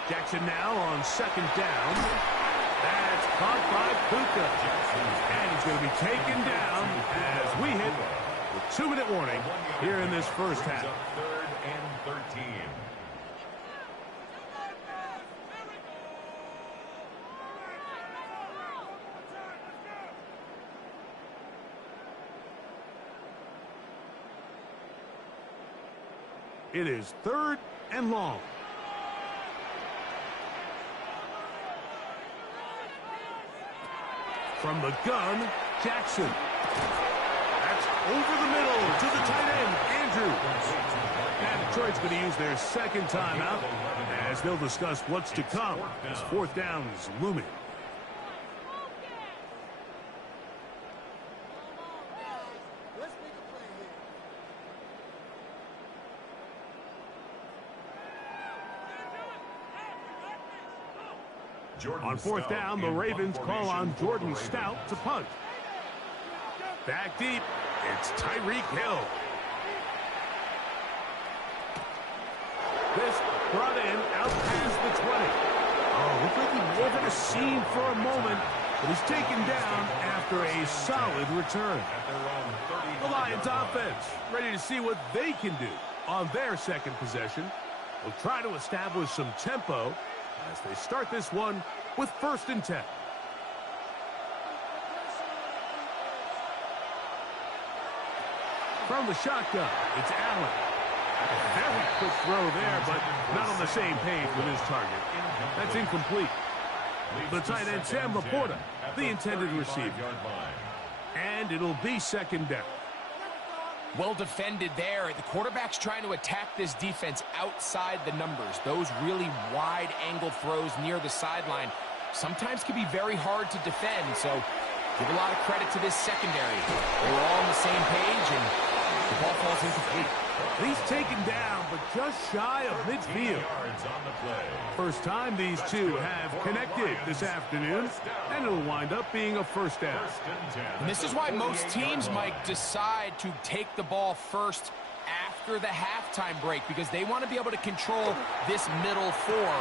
Jackson now on second down. That's caught by Puka. And he's going to be taken down as we hit the 2-minute warning here in this first half. 3rd and 13. It is 3rd and long. From the gun, Jackson. That's over the middle to the tight end, Andrews. And Detroit's going to use their second timeout as they'll discuss what's to come as 4th down is looming. On 4th down, the Ravens call on Jordan Stout to punt. Back deep, it's Tyreek Hill. This brought in out past the 20. Oh, looked like he may have had a seam for a moment, but he's taken down after a solid return. The Lions offense ready to see what they can do on their second possession. They'll try to establish some tempo as they start this one with 1st and 10. From the shotgun, it's Allen. A very quick throw there, but not on the same page with his target. That's incomplete. The tight end, Sam Laporta, the intended receiver. And it'll be 2nd down. Well defended there. The quarterback's trying to attack this defense outside the numbers. Those really wide angle throws near the sideline sometimes can be very hard to defend. So give a lot of credit to this secondary. They were all on the same page, and the ball falls incomplete. He's taken down, but just shy of midfield. First time these two have connected this afternoon, and it'll wind up being a first down. And this is why most teams, Mike, decide to take the ball first after the halftime break, because they want to be able to control this middle four.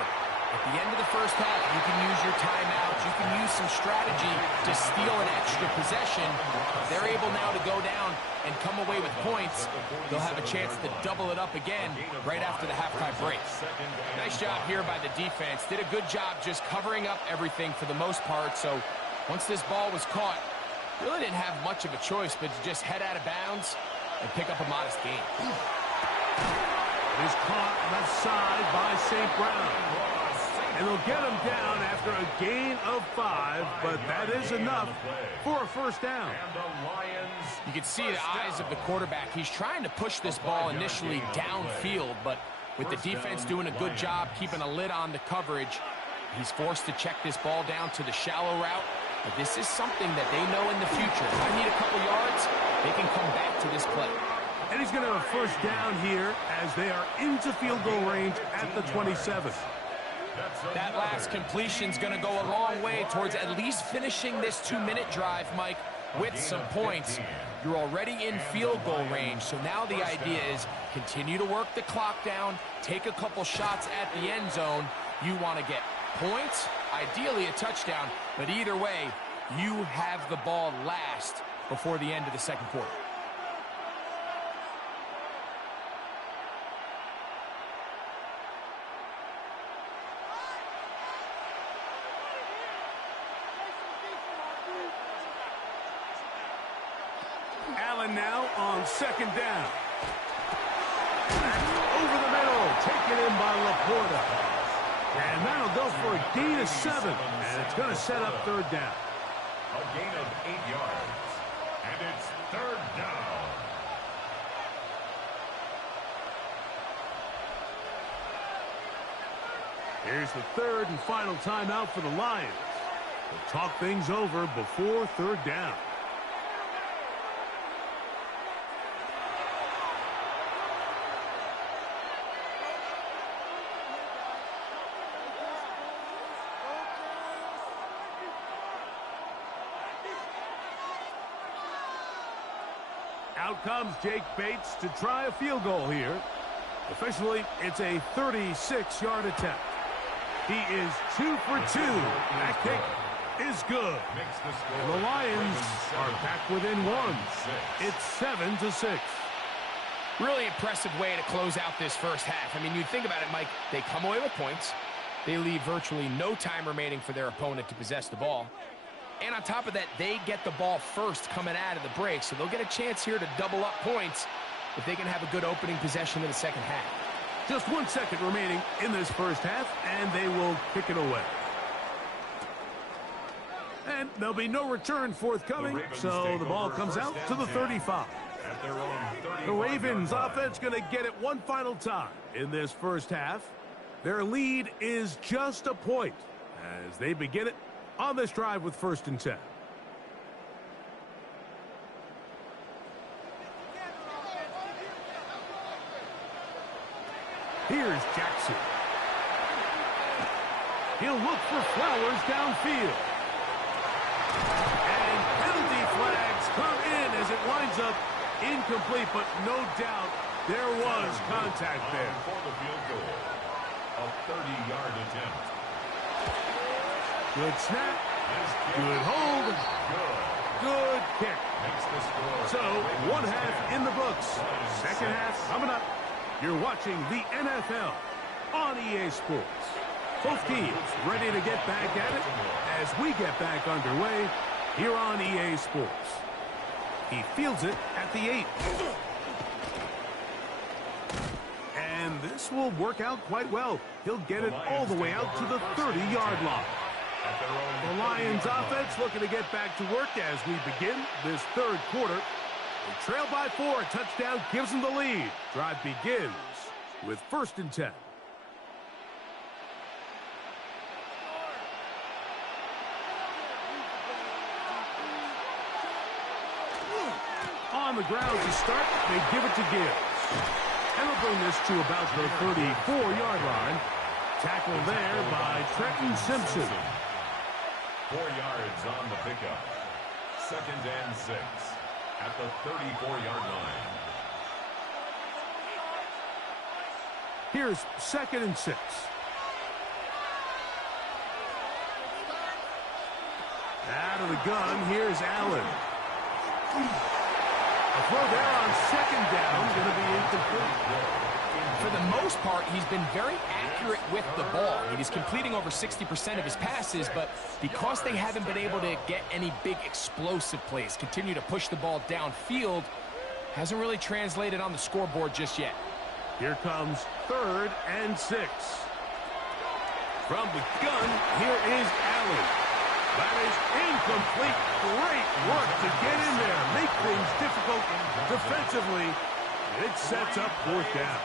At the end of the first half, you can use your timeout. You can use some strategy to steal an extra possession. If they're able now to go down and come away with points, they'll have a chance to double it up again right after the halftime break. Nice job here by the defense. Did a good job just covering up everything for the most part. So once this ball was caught, really didn't have much of a choice but to just head out of bounds and pick up a modest gain. It is caught left side by St. Brown. And they'll get him down after a gain of 5, but that is enough for a first down. You can see the eyes of the quarterback. He's trying to push this ball initially downfield, but with the defense doing a good job keeping a lid on the coverage, he's forced to check this ball down to the shallow route. But this is something that they know in the future. If I need a couple yards, they can come back to this play. And he's going to have a first down here as they are into field goal range at the 27. That last completion's going to go a long way towards at least finishing this 2-minute drive, Mike, with some points. You're already in field goal range, so now the idea is continue to work the clock down, take a couple shots at the end zone. You want to get points, ideally a touchdown, but either way, you have the ball last before the end of the second quarter. Allen now on second down. Over the middle, taken in by Laporta. And that'll go for a gain of 7. And it's going to set up third down. A gain of 8 yards. And it's third down. Here's the third and final timeout for the Lions. They'll talk things over before third down. Out comes Jake Bates to try a field goal here. Officially, it's a 36-yard attempt. He is 2 for 2. That kick is good. And the Lions are back within 1. It's 7-6. Really impressive way to close out this first half. I mean, you think about it, Mike, they come away with points. They leave virtually no time remaining for their opponent to possess the ball. And on top of that, they get the ball first coming out of the break, so they'll get a chance here to double up points if they can have a good opening possession in the second half. Just 1 second remaining in this first half, and they will kick it away. And there'll be no return forthcoming, so the ball comes out to the 35. The Ravens offense going to get it one final time in this first half. Their lead is just a point as they begin it on this drive with 1st and 10. Here's Jackson. He'll look for Flowers downfield. And penalty flags come in as it winds up incomplete, but no doubt there was contact there. For the field goal, a 30-yard attempt. Good snap, good hold, good kick. So, one half in the books. Second half coming up. You're watching the NFL on EA Sports. Both teams ready to get back at it as we get back underway here on EA Sports. He fields it at the 8. And this will work out quite well. He'll get it all the way out to the 30-yard line. The Lions offense looking to get back to work as we begin this third quarter. They trail by 4. A touchdown gives them the lead. Drive begins with 1st and 10. on the ground to start. They give it to Gibbs. And they'll bring this to about the 34-yard line. Tackle there by Trenton Simpson. 4 yards on the pickup. 2nd and 6 at the 34-yard line. Here's 2nd and 6. Out of the gun, here's Allen. A throw there on 2nd down, going to be incomplete. For the most part, he's been very accurate with the ball. He's completing over 60% of his passes, but because they haven't been able to get any big explosive plays, continue to push the ball downfield, hasn't really translated on the scoreboard just yet. Here comes 3rd and 6. From the gun, here is Allen. That is incomplete. Great work to get in there. Make things difficult defensively. It sets up 4th down.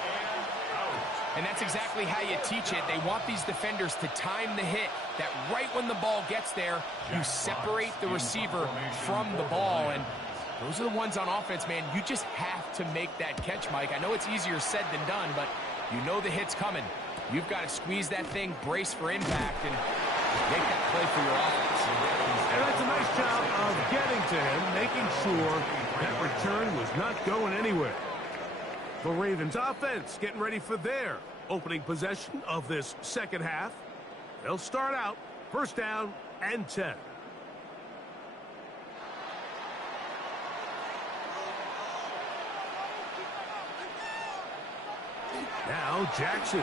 And that's exactly how you teach it. They want these defenders to time the hit, that right when the ball gets there, you separate the receiver from the ball. And those are the ones on offense, man. You just have to make that catch, Mike. I know it's easier said than done, but you know the hit's coming. You've got to squeeze that thing, brace for impact, and make that play for your offense. And that's a nice job of getting to him, making sure that return was not going anywhere. The Ravens offense getting ready for their opening possession of this second half. They'll start out 1st down and 10. Now Jackson.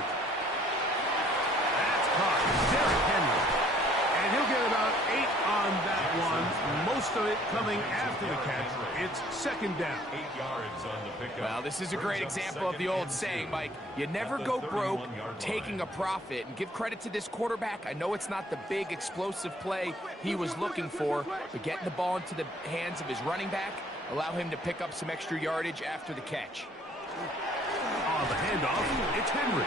That's caught. Derrick Henry. And he'll get about 8 on that one. Most of it coming after the catch. It's 2nd down. 8 yards on the pickup. Well, this is a great example of the old saying, Mike. You never go broke taking a profit. And give credit to this quarterback. I know it's not the big explosive play he was looking for, but getting the ball into the hands of his running back, allow him to pick up some extra yardage after the catch. On the handoff, it's Henry.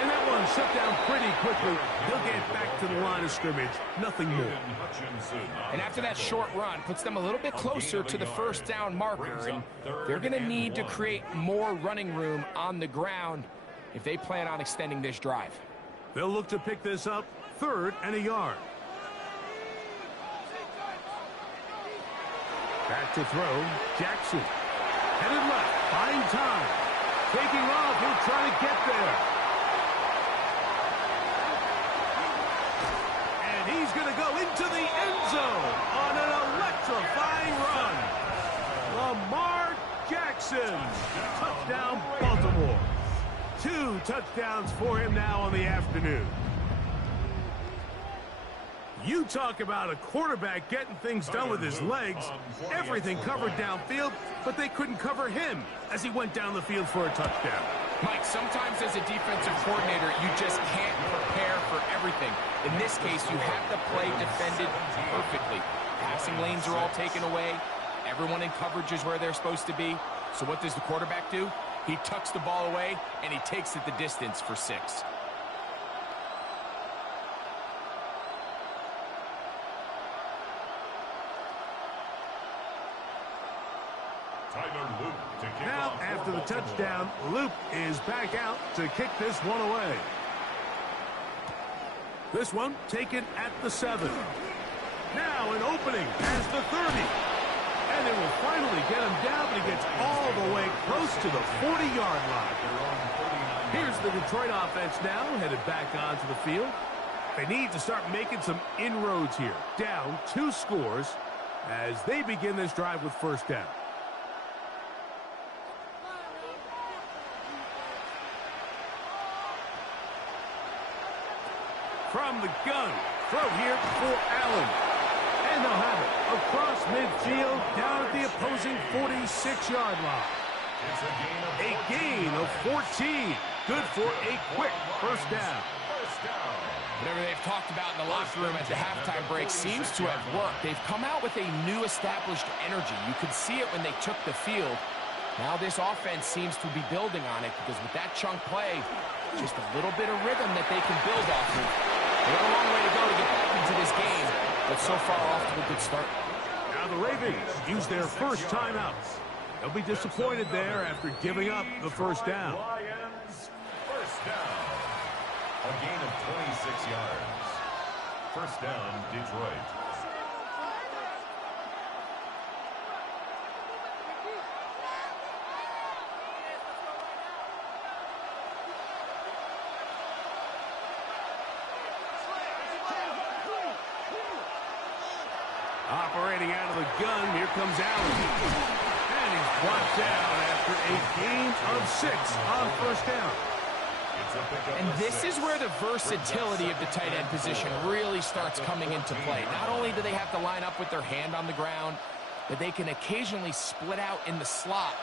And that one shut down pretty quickly. He'll get back to the line of scrimmage. Nothing more. And after that short run, puts them a little bit closer to the 1st down marker. And they're going to need to create more running room on the ground if they plan on extending this drive. They'll look to pick this up 3rd and a yard. Back to throw. Jackson. Headed left. Buying time. Taking off. He'll try to get there. He's going to go into the end zone on an electrifying run. Lamar Jackson. Touchdown, Baltimore. 2 touchdowns for him now on the afternoon. You talk about a quarterback getting things done with his legs. Everything covered downfield, but they couldn't cover him as he went down the field for a touchdown. Mike, sometimes as a defensive coordinator, you just can't prepare for everything. In this case, you have the play defended perfectly. Passing lanes are all taken away. Everyone in coverage is where they're supposed to be. So what does the quarterback do? He tucks the ball away, and he takes it the distance for 6. Now, after the touchdown, Luke is back out to kick this one away. This one taken at the 7. Now an opening as the 30. And they will finally get him down, but he gets all the way close to the 40-yard line. Here's the Detroit offense now, headed back onto the field. They need to start making some inroads here. Down 2 scores as they begin this drive with 1st down. From the gun, throw here for Allen. And they'll have it across midfield down at the opposing 46-yard line. A gain of 14. Good for a quick 1st down. Whatever they've talked about in the locker room at the halftime break seems to have worked. They've come out with a new established energy. You could see it when they took the field. Now this offense seems to be building on it because with that chunk play, just a little bit of rhythm that they can build off of. They have a long way to go to get back into this game, but so far off to a good start. Now the Ravens use their first timeout. They'll be disappointed there after giving up the first down. Lions, first down. A gain of 26 yards. First down, Detroit. Operating out of the gun, here comes Allen. And he's brought down after a gain of 6 on first down. And this is where the versatility of the tight end position really starts coming into play. Not only do they have to line up with their hand on the ground, but they can occasionally split out in the slot.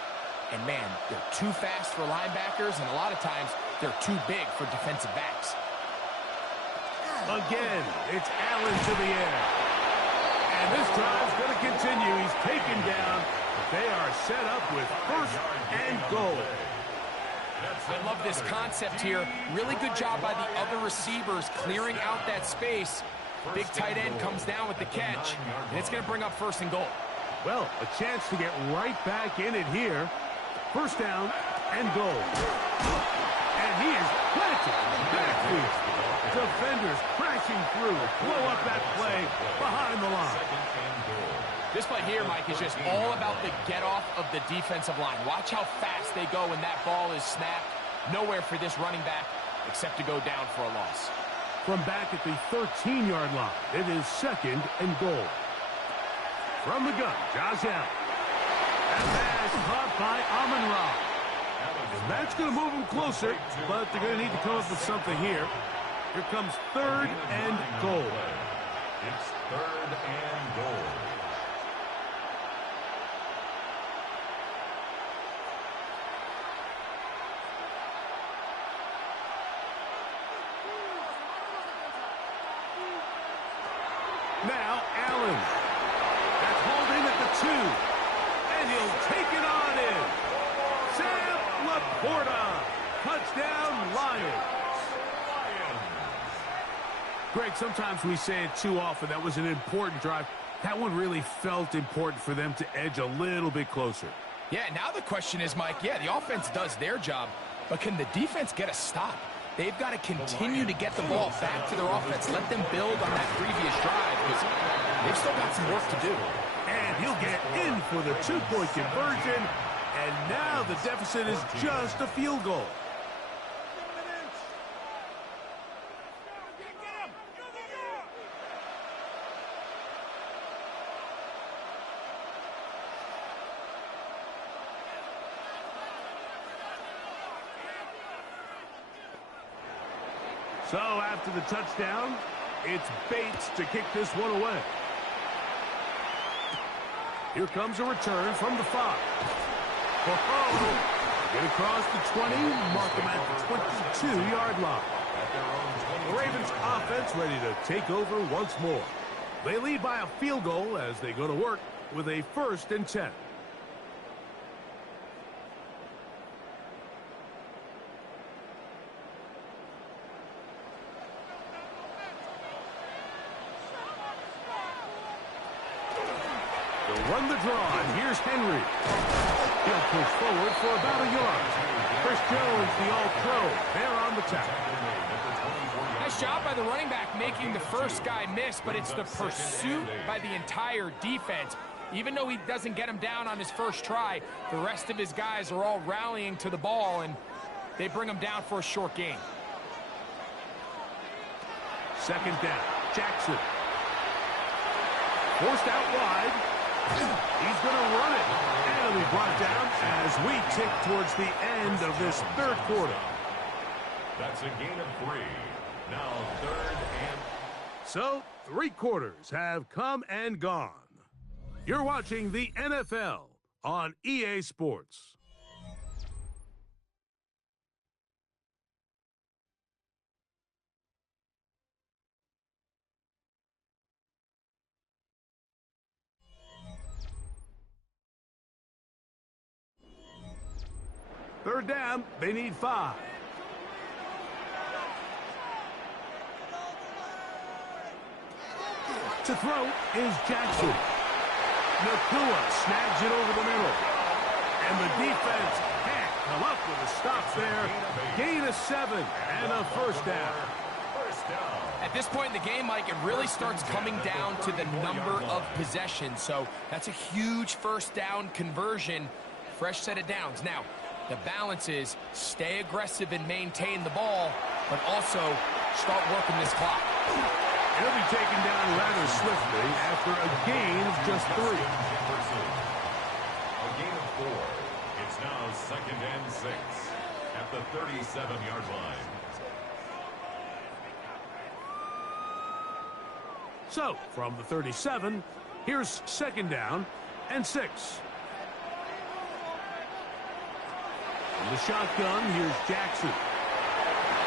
And man, they're too fast for linebackers, and a lot of times they're too big for defensive backs. Again, it's Allen to the air. And this drive's going to continue. He's taken down. They are set up with first and goal. I love this concept here. Really good job by the other receivers clearing out that space. Big tight end comes down with the catch, and it's going to bring up first and goal. Well, a chance to get right back in it here. First down and goal. And he is planted in the backfield. Defenders crashing through. Blow up that play behind the line. This play here, Mike, is just all about the get-off of the defensive line. Watch how fast they go when that ball is snapped. Nowhere for this running back except to go down for a loss. From back at the 13-yard line, it is second and goal. From the gun, Josh Allen. And that's caught by Amon-Ra. And that's going to move them closer, but they're going to need to come up with something here. Here comes third and goal. It's third and goal. Now Allen. That's holding at the 2. And he'll take it on in. Sam Laporta. Touchdown, Lions. Greg, sometimes we say it too often. That was an important drive. That one really felt important for them to edge a little bit closer. Yeah, now the question is, Mike, yeah, the offense does their job, but can the defense get a stop? They've got to continue to get the ball back to their offense. Let them build on that previous drive because they've still got some work to do. And he'll get in for the 2-point conversion. And now the deficit is just a field goal. So after the touchdown, it's Bates to kick this one away. Here comes a return from the 5. Get across the 20, mark them at the 22-yard line. The Ravens offense ready to take over once more. They lead by a field goal as they go to work with a 1st and 10. Run the draw, and here's Henry. He'll push forward for about a yard. Chris Jones, the All-Pro, there on the tackle. Nice job by the running back making the first guy miss, but it's the pursuit by the entire defense. Even though he doesn't get him down on his first try, the rest of his guys are all rallying to the ball, and they bring him down for a short gain. Second down, Jackson. Forced out wide. He's going to run it. And it'll be brought down as we tick towards the end of this third quarter. That's a gain of 3. Now third and... So, 3 quarters have come and gone. You're watching the NFL on EA Sports. Third down, they need 5. To throw is Jackson. Nakua snags it over the middle. And the defense can't come up with a stop there. Gain of 7 and a first down. At this point in the game, Mike, it really starts coming down to the number of possessions. So that's a huge first down conversion. Fresh set of downs. Now, the balance is stay aggressive and maintain the ball, but also start working this clock. He'll be taken down rather swiftly after a gain of just 3. A gain of 4. It's now 2nd and 6 at the 37-yard line. So, from the 37, here's 2nd down and 6. From the shotgun, here's Jackson.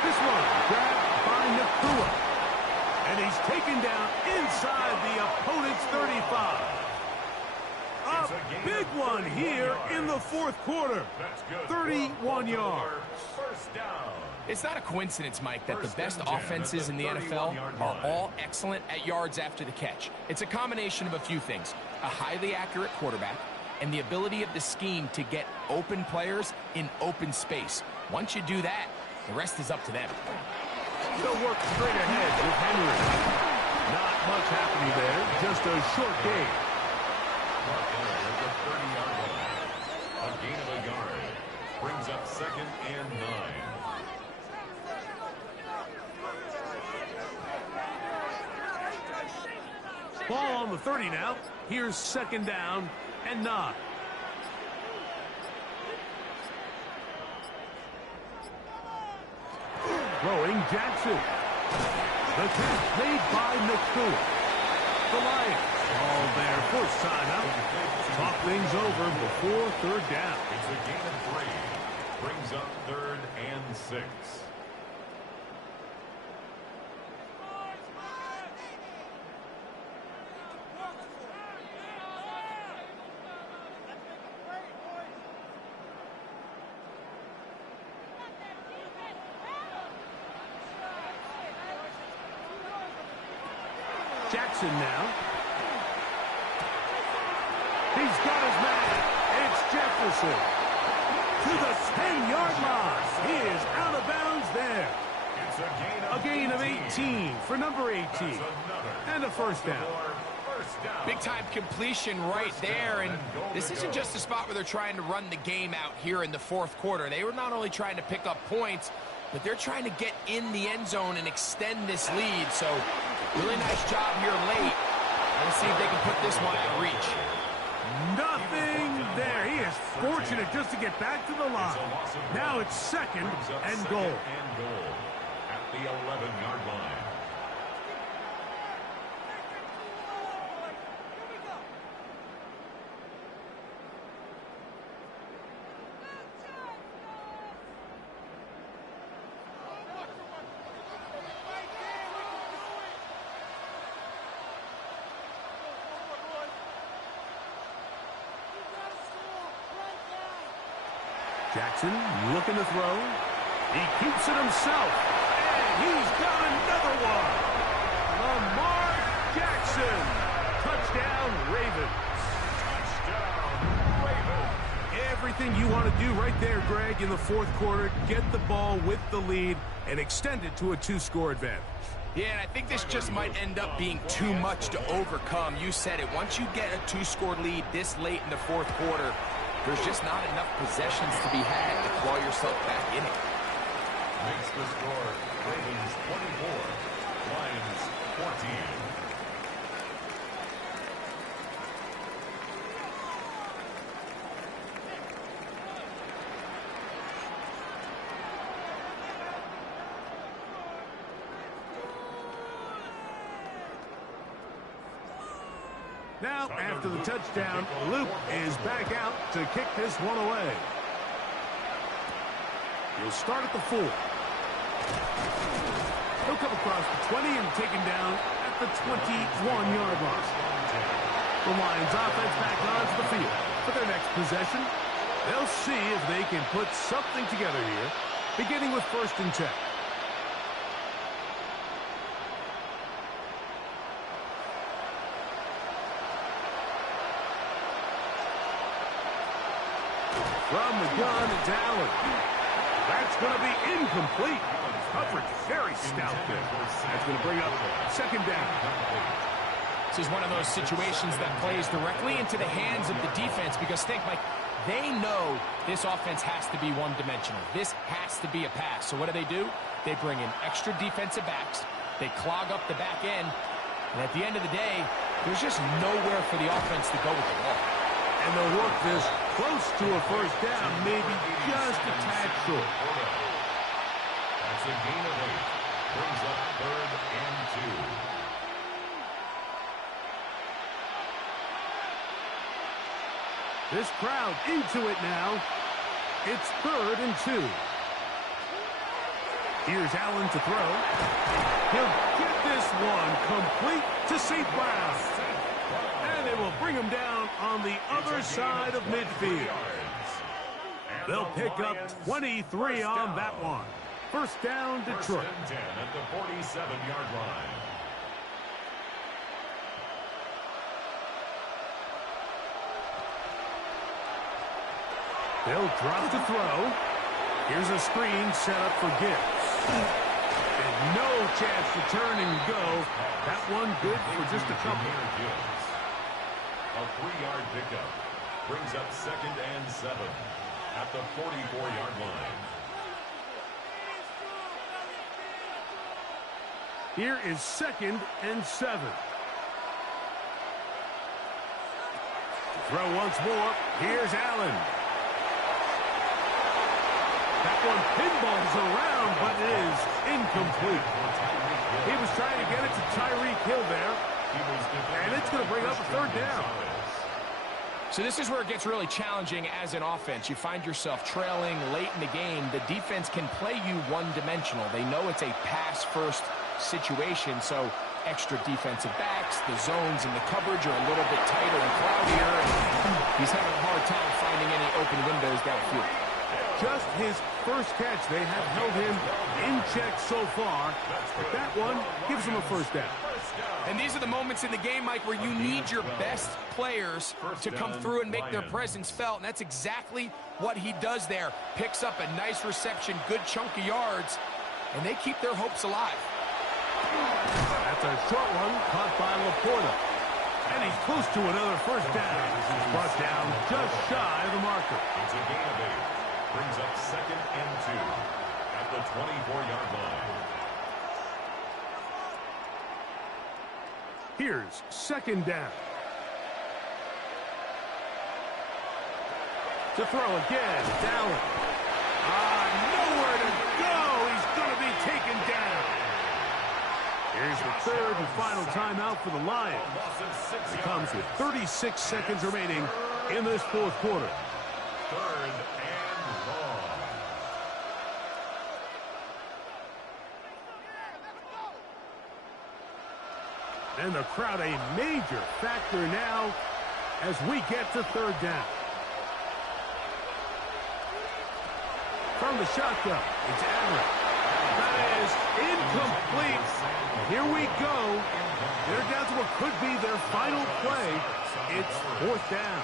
This one grabbed by Nacua. And he's taken down inside the opponent's 35. A big one here in the 4th quarter. 31 yards. First down. It's not a coincidence, Mike, that the best offenses in the NFL are all excellent at yards after the catch. It's a combination of a few things. A highly accurate quarterback and the ability of the scheme to get open players in open space. Once you do that, the rest is up to them. They'll work straight ahead with Henry. Not much happening there, just a short gain. A gain of a yard. Brings up 2nd and 9. Ball on the 30 now. Here's 2nd down and 9. Throwing Jackson. The catch made by Nacua. The Lions all their first time out. Talk things over before 3rd down. It's a gain of 3. Brings up 3rd and 6. Jackson now. He's got his man. It's Jefferson. To the 10-yard line. He is out of bounds there. It's A gain of 18 for number 18. And a first down. Big-time completion right there, and this isn't just a spot where they're trying to run the game out here in the 4th quarter. They were not only trying to pick up points, but they're trying to get in the end zone and extend this lead. So, really nice job here late. Let's see if they can put this one out of reach. Nothing there. He is fortunate just to get back to the line. Now it's 2nd and goal. At the 11-yard line. Jackson looking to throw. He keeps it himself. And he's got another one. Lamar Jackson. Touchdown, Ravens. Everything you want to do right there, Greg, in the 4th quarter. Get the ball with the lead and extend it to a 2-score advantage. Yeah, and I think this just might end up being too much to overcome. You said it. Once you get a 2-score lead this late in the 4th quarter, there's just not enough possessions to be had to claw yourself back in it. Makes the score Ravens 24, Lions 14. Now, after the touchdown, Luke is back out to kick this one away. He'll start at the 4. He'll come across the 20 and taken down at the 21-yard line. The Lions offense back onto the field for their next possession. They'll see if they can put something together here, beginning with 1st and 10. From the gun, it's Allen. That's going to be incomplete. Coverage very stout there. That's going to bring up second down. This is one of those situations that plays directly into the hands of the defense because think, Mike, they know this offense has to be one-dimensional. This has to be a pass. So what do? They bring in extra defensive backs. They clog up the back end. And at the end of the day, there's just nowhere for the offense to go with the ball. And they'll work this close to a first down, maybe just a tad short. That's a gain of 8. Brings up 3rd and 2. This crowd into it now. It's 3rd and 2. Here's Allen to throw. He'll get this one complete to St. Brown. And they will bring him down on the other side of midfield. They'll pick up 23 on that one. First down, Detroit. First and 10 at the 47-yard line. They'll drop to throw. Here's a screen set up for Gibbs. And no chance to turn and go. That one good for just a couple. A 3-yard pickup. Brings up 2nd and 7 at the 44-yard line. Here is 2nd and 7. Throw once more. Here's Allen. That one pinballs around, but it is incomplete. He was trying to get it to Tyreek Hill there, and it's going to bring up a 3rd down. So this is where it gets really challenging as an offense. You find yourself trailing late in the game. The defense can play you one-dimensional. They know it's a pass-first situation, so extra defensive backs, the zones and the coverage are a little bit tighter and cloudier, and he's having a hard time finding any open windows downfield. Just his first catch. They have held him in check so far, but that one gives him a first down. And these are the moments in the game, Mike, where you need your best players to come through and make their presence felt, and that's exactly what he does there. Picks up a nice reception, good chunk of yards, and they keep their hopes alive. That's a short one caught by Laporta. And he's close to another first down. He's brought down just shy of the marker. It's a gain of 8. Brings up 2nd and 2 at the 24-yard line. Here's 2nd down. To throw again, Allen. Nowhere to go. He's going to be taken down. Here's the 3rd and final timeout for the Lions. It comes with 36 seconds remaining in this 4th quarter. 3rd and long. And the crowd a major factor now as we get to 3rd down. From the shotgun, it's Allen. That is incomplete. Here we go. They're down to what could be their final play. It's 4th down.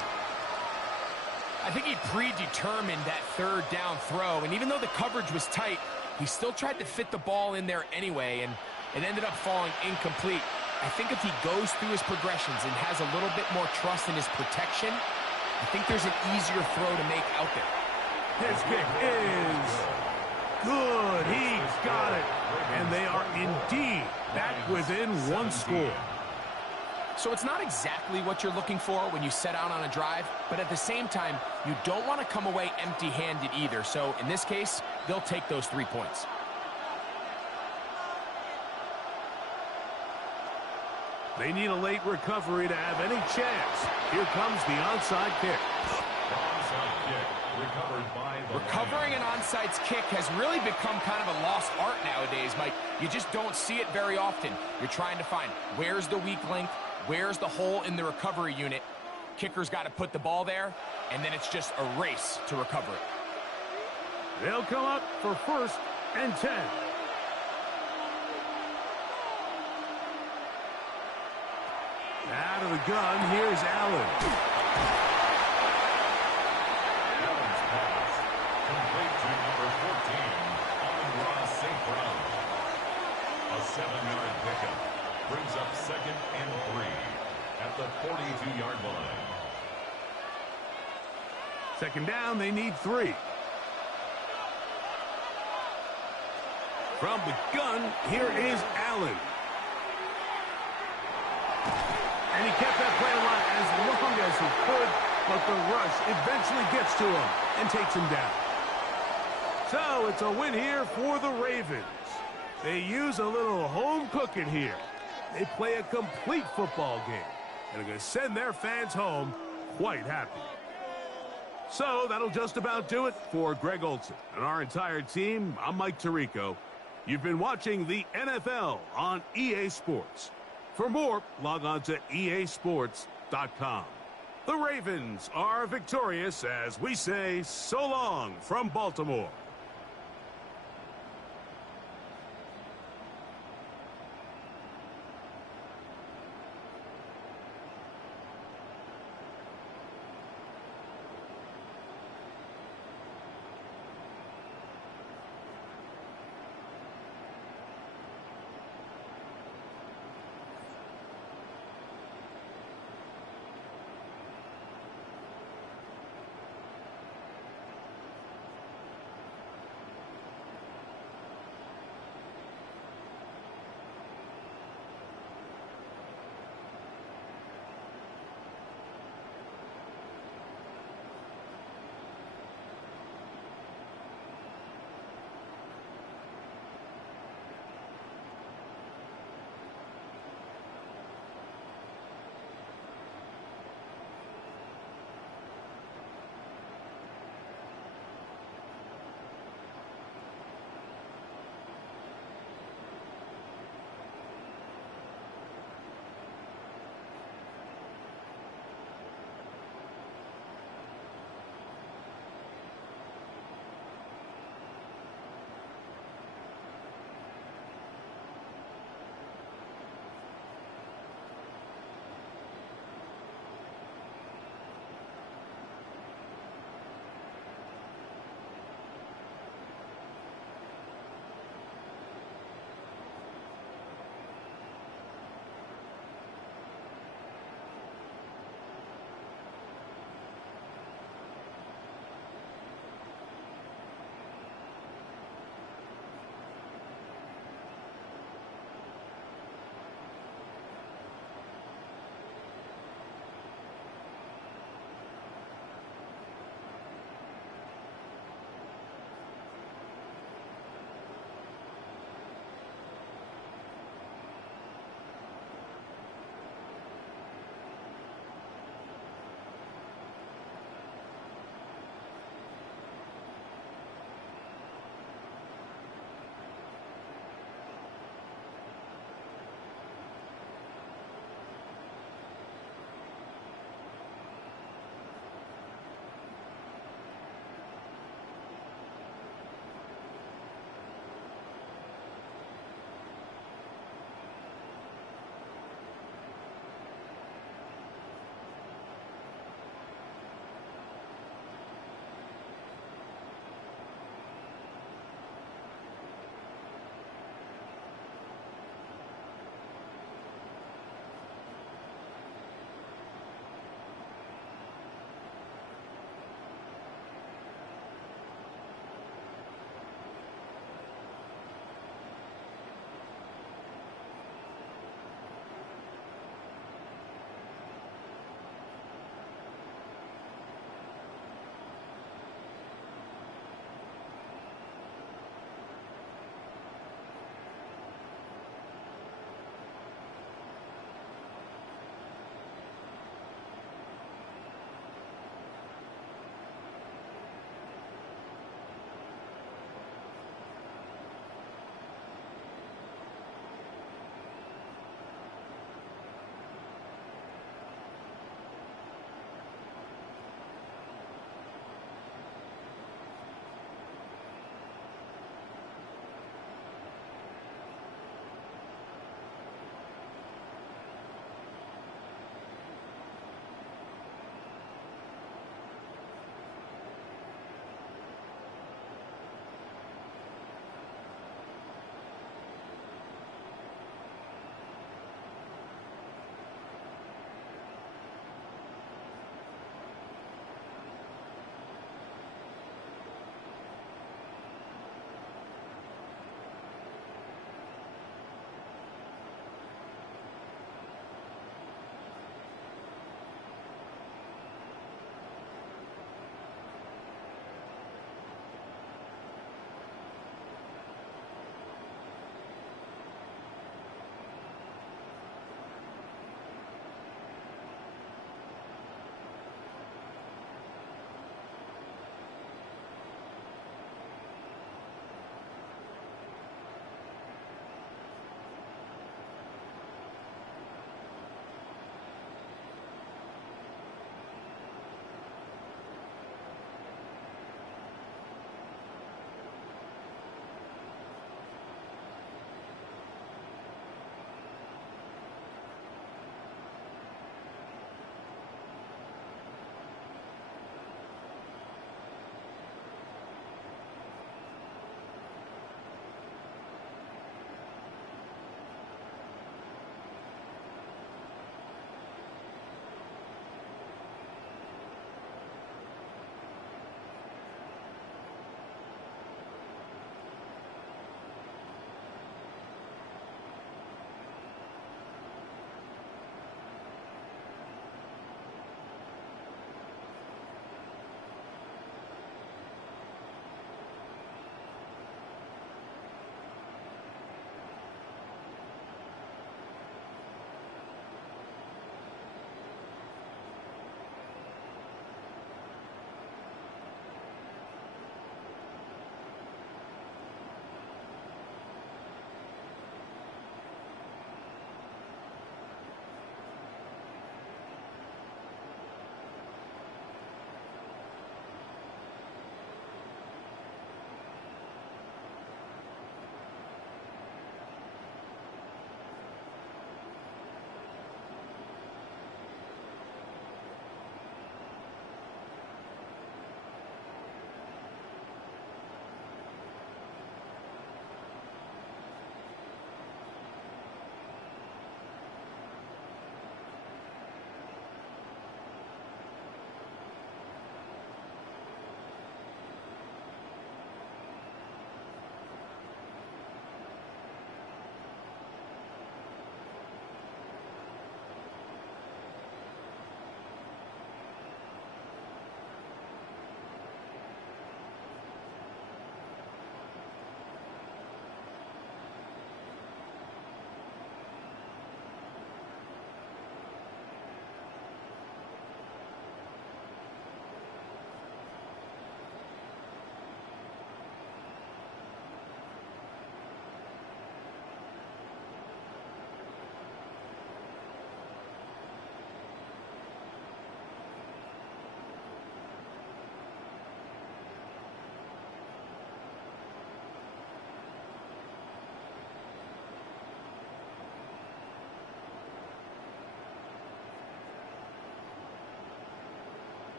I think he predetermined that 3rd down throw, and even though the coverage was tight, he still tried to fit the ball in there anyway, and it ended up falling incomplete. I think if he goes through his progressions and has a little bit more trust in his protection, I think there's an easier throw to make out there. His kick is good. He got it. And they are indeed back within 1 score. So it's not exactly what you're looking for when you set out on a drive, but at the same time, you don't want to come away empty-handed either. So in this case, they'll take those 3 points. They need a late recovery to have any chance. Here comes the onside kick. Onside kick recovered by the Recovering an onside kick has really become kind of a lost art nowadays, Mike. You just don't see it very often. You're trying to find where's the weak link, where's the hole in the recovery unit. Kicker's got to put the ball there, and then it's just a race to recover it. They'll come up for 1st and 10. Out of the gun, here's Allen. Allen's Second down, they need 3. From the gun, here is Allen. And he kept that play alive as long as he could, but the rush eventually gets to him and takes him down. So it's a win here for the Ravens. They use a little home cooking here. They play a complete football game and are going to send their fans home quite happy. So that'll just about do it for Greg Olsen and our entire team. I'm Mike Tirico. You've been watching the NFL on EA Sports. For more, log on to easports.com. The Ravens are victorious as we say so long from Baltimore.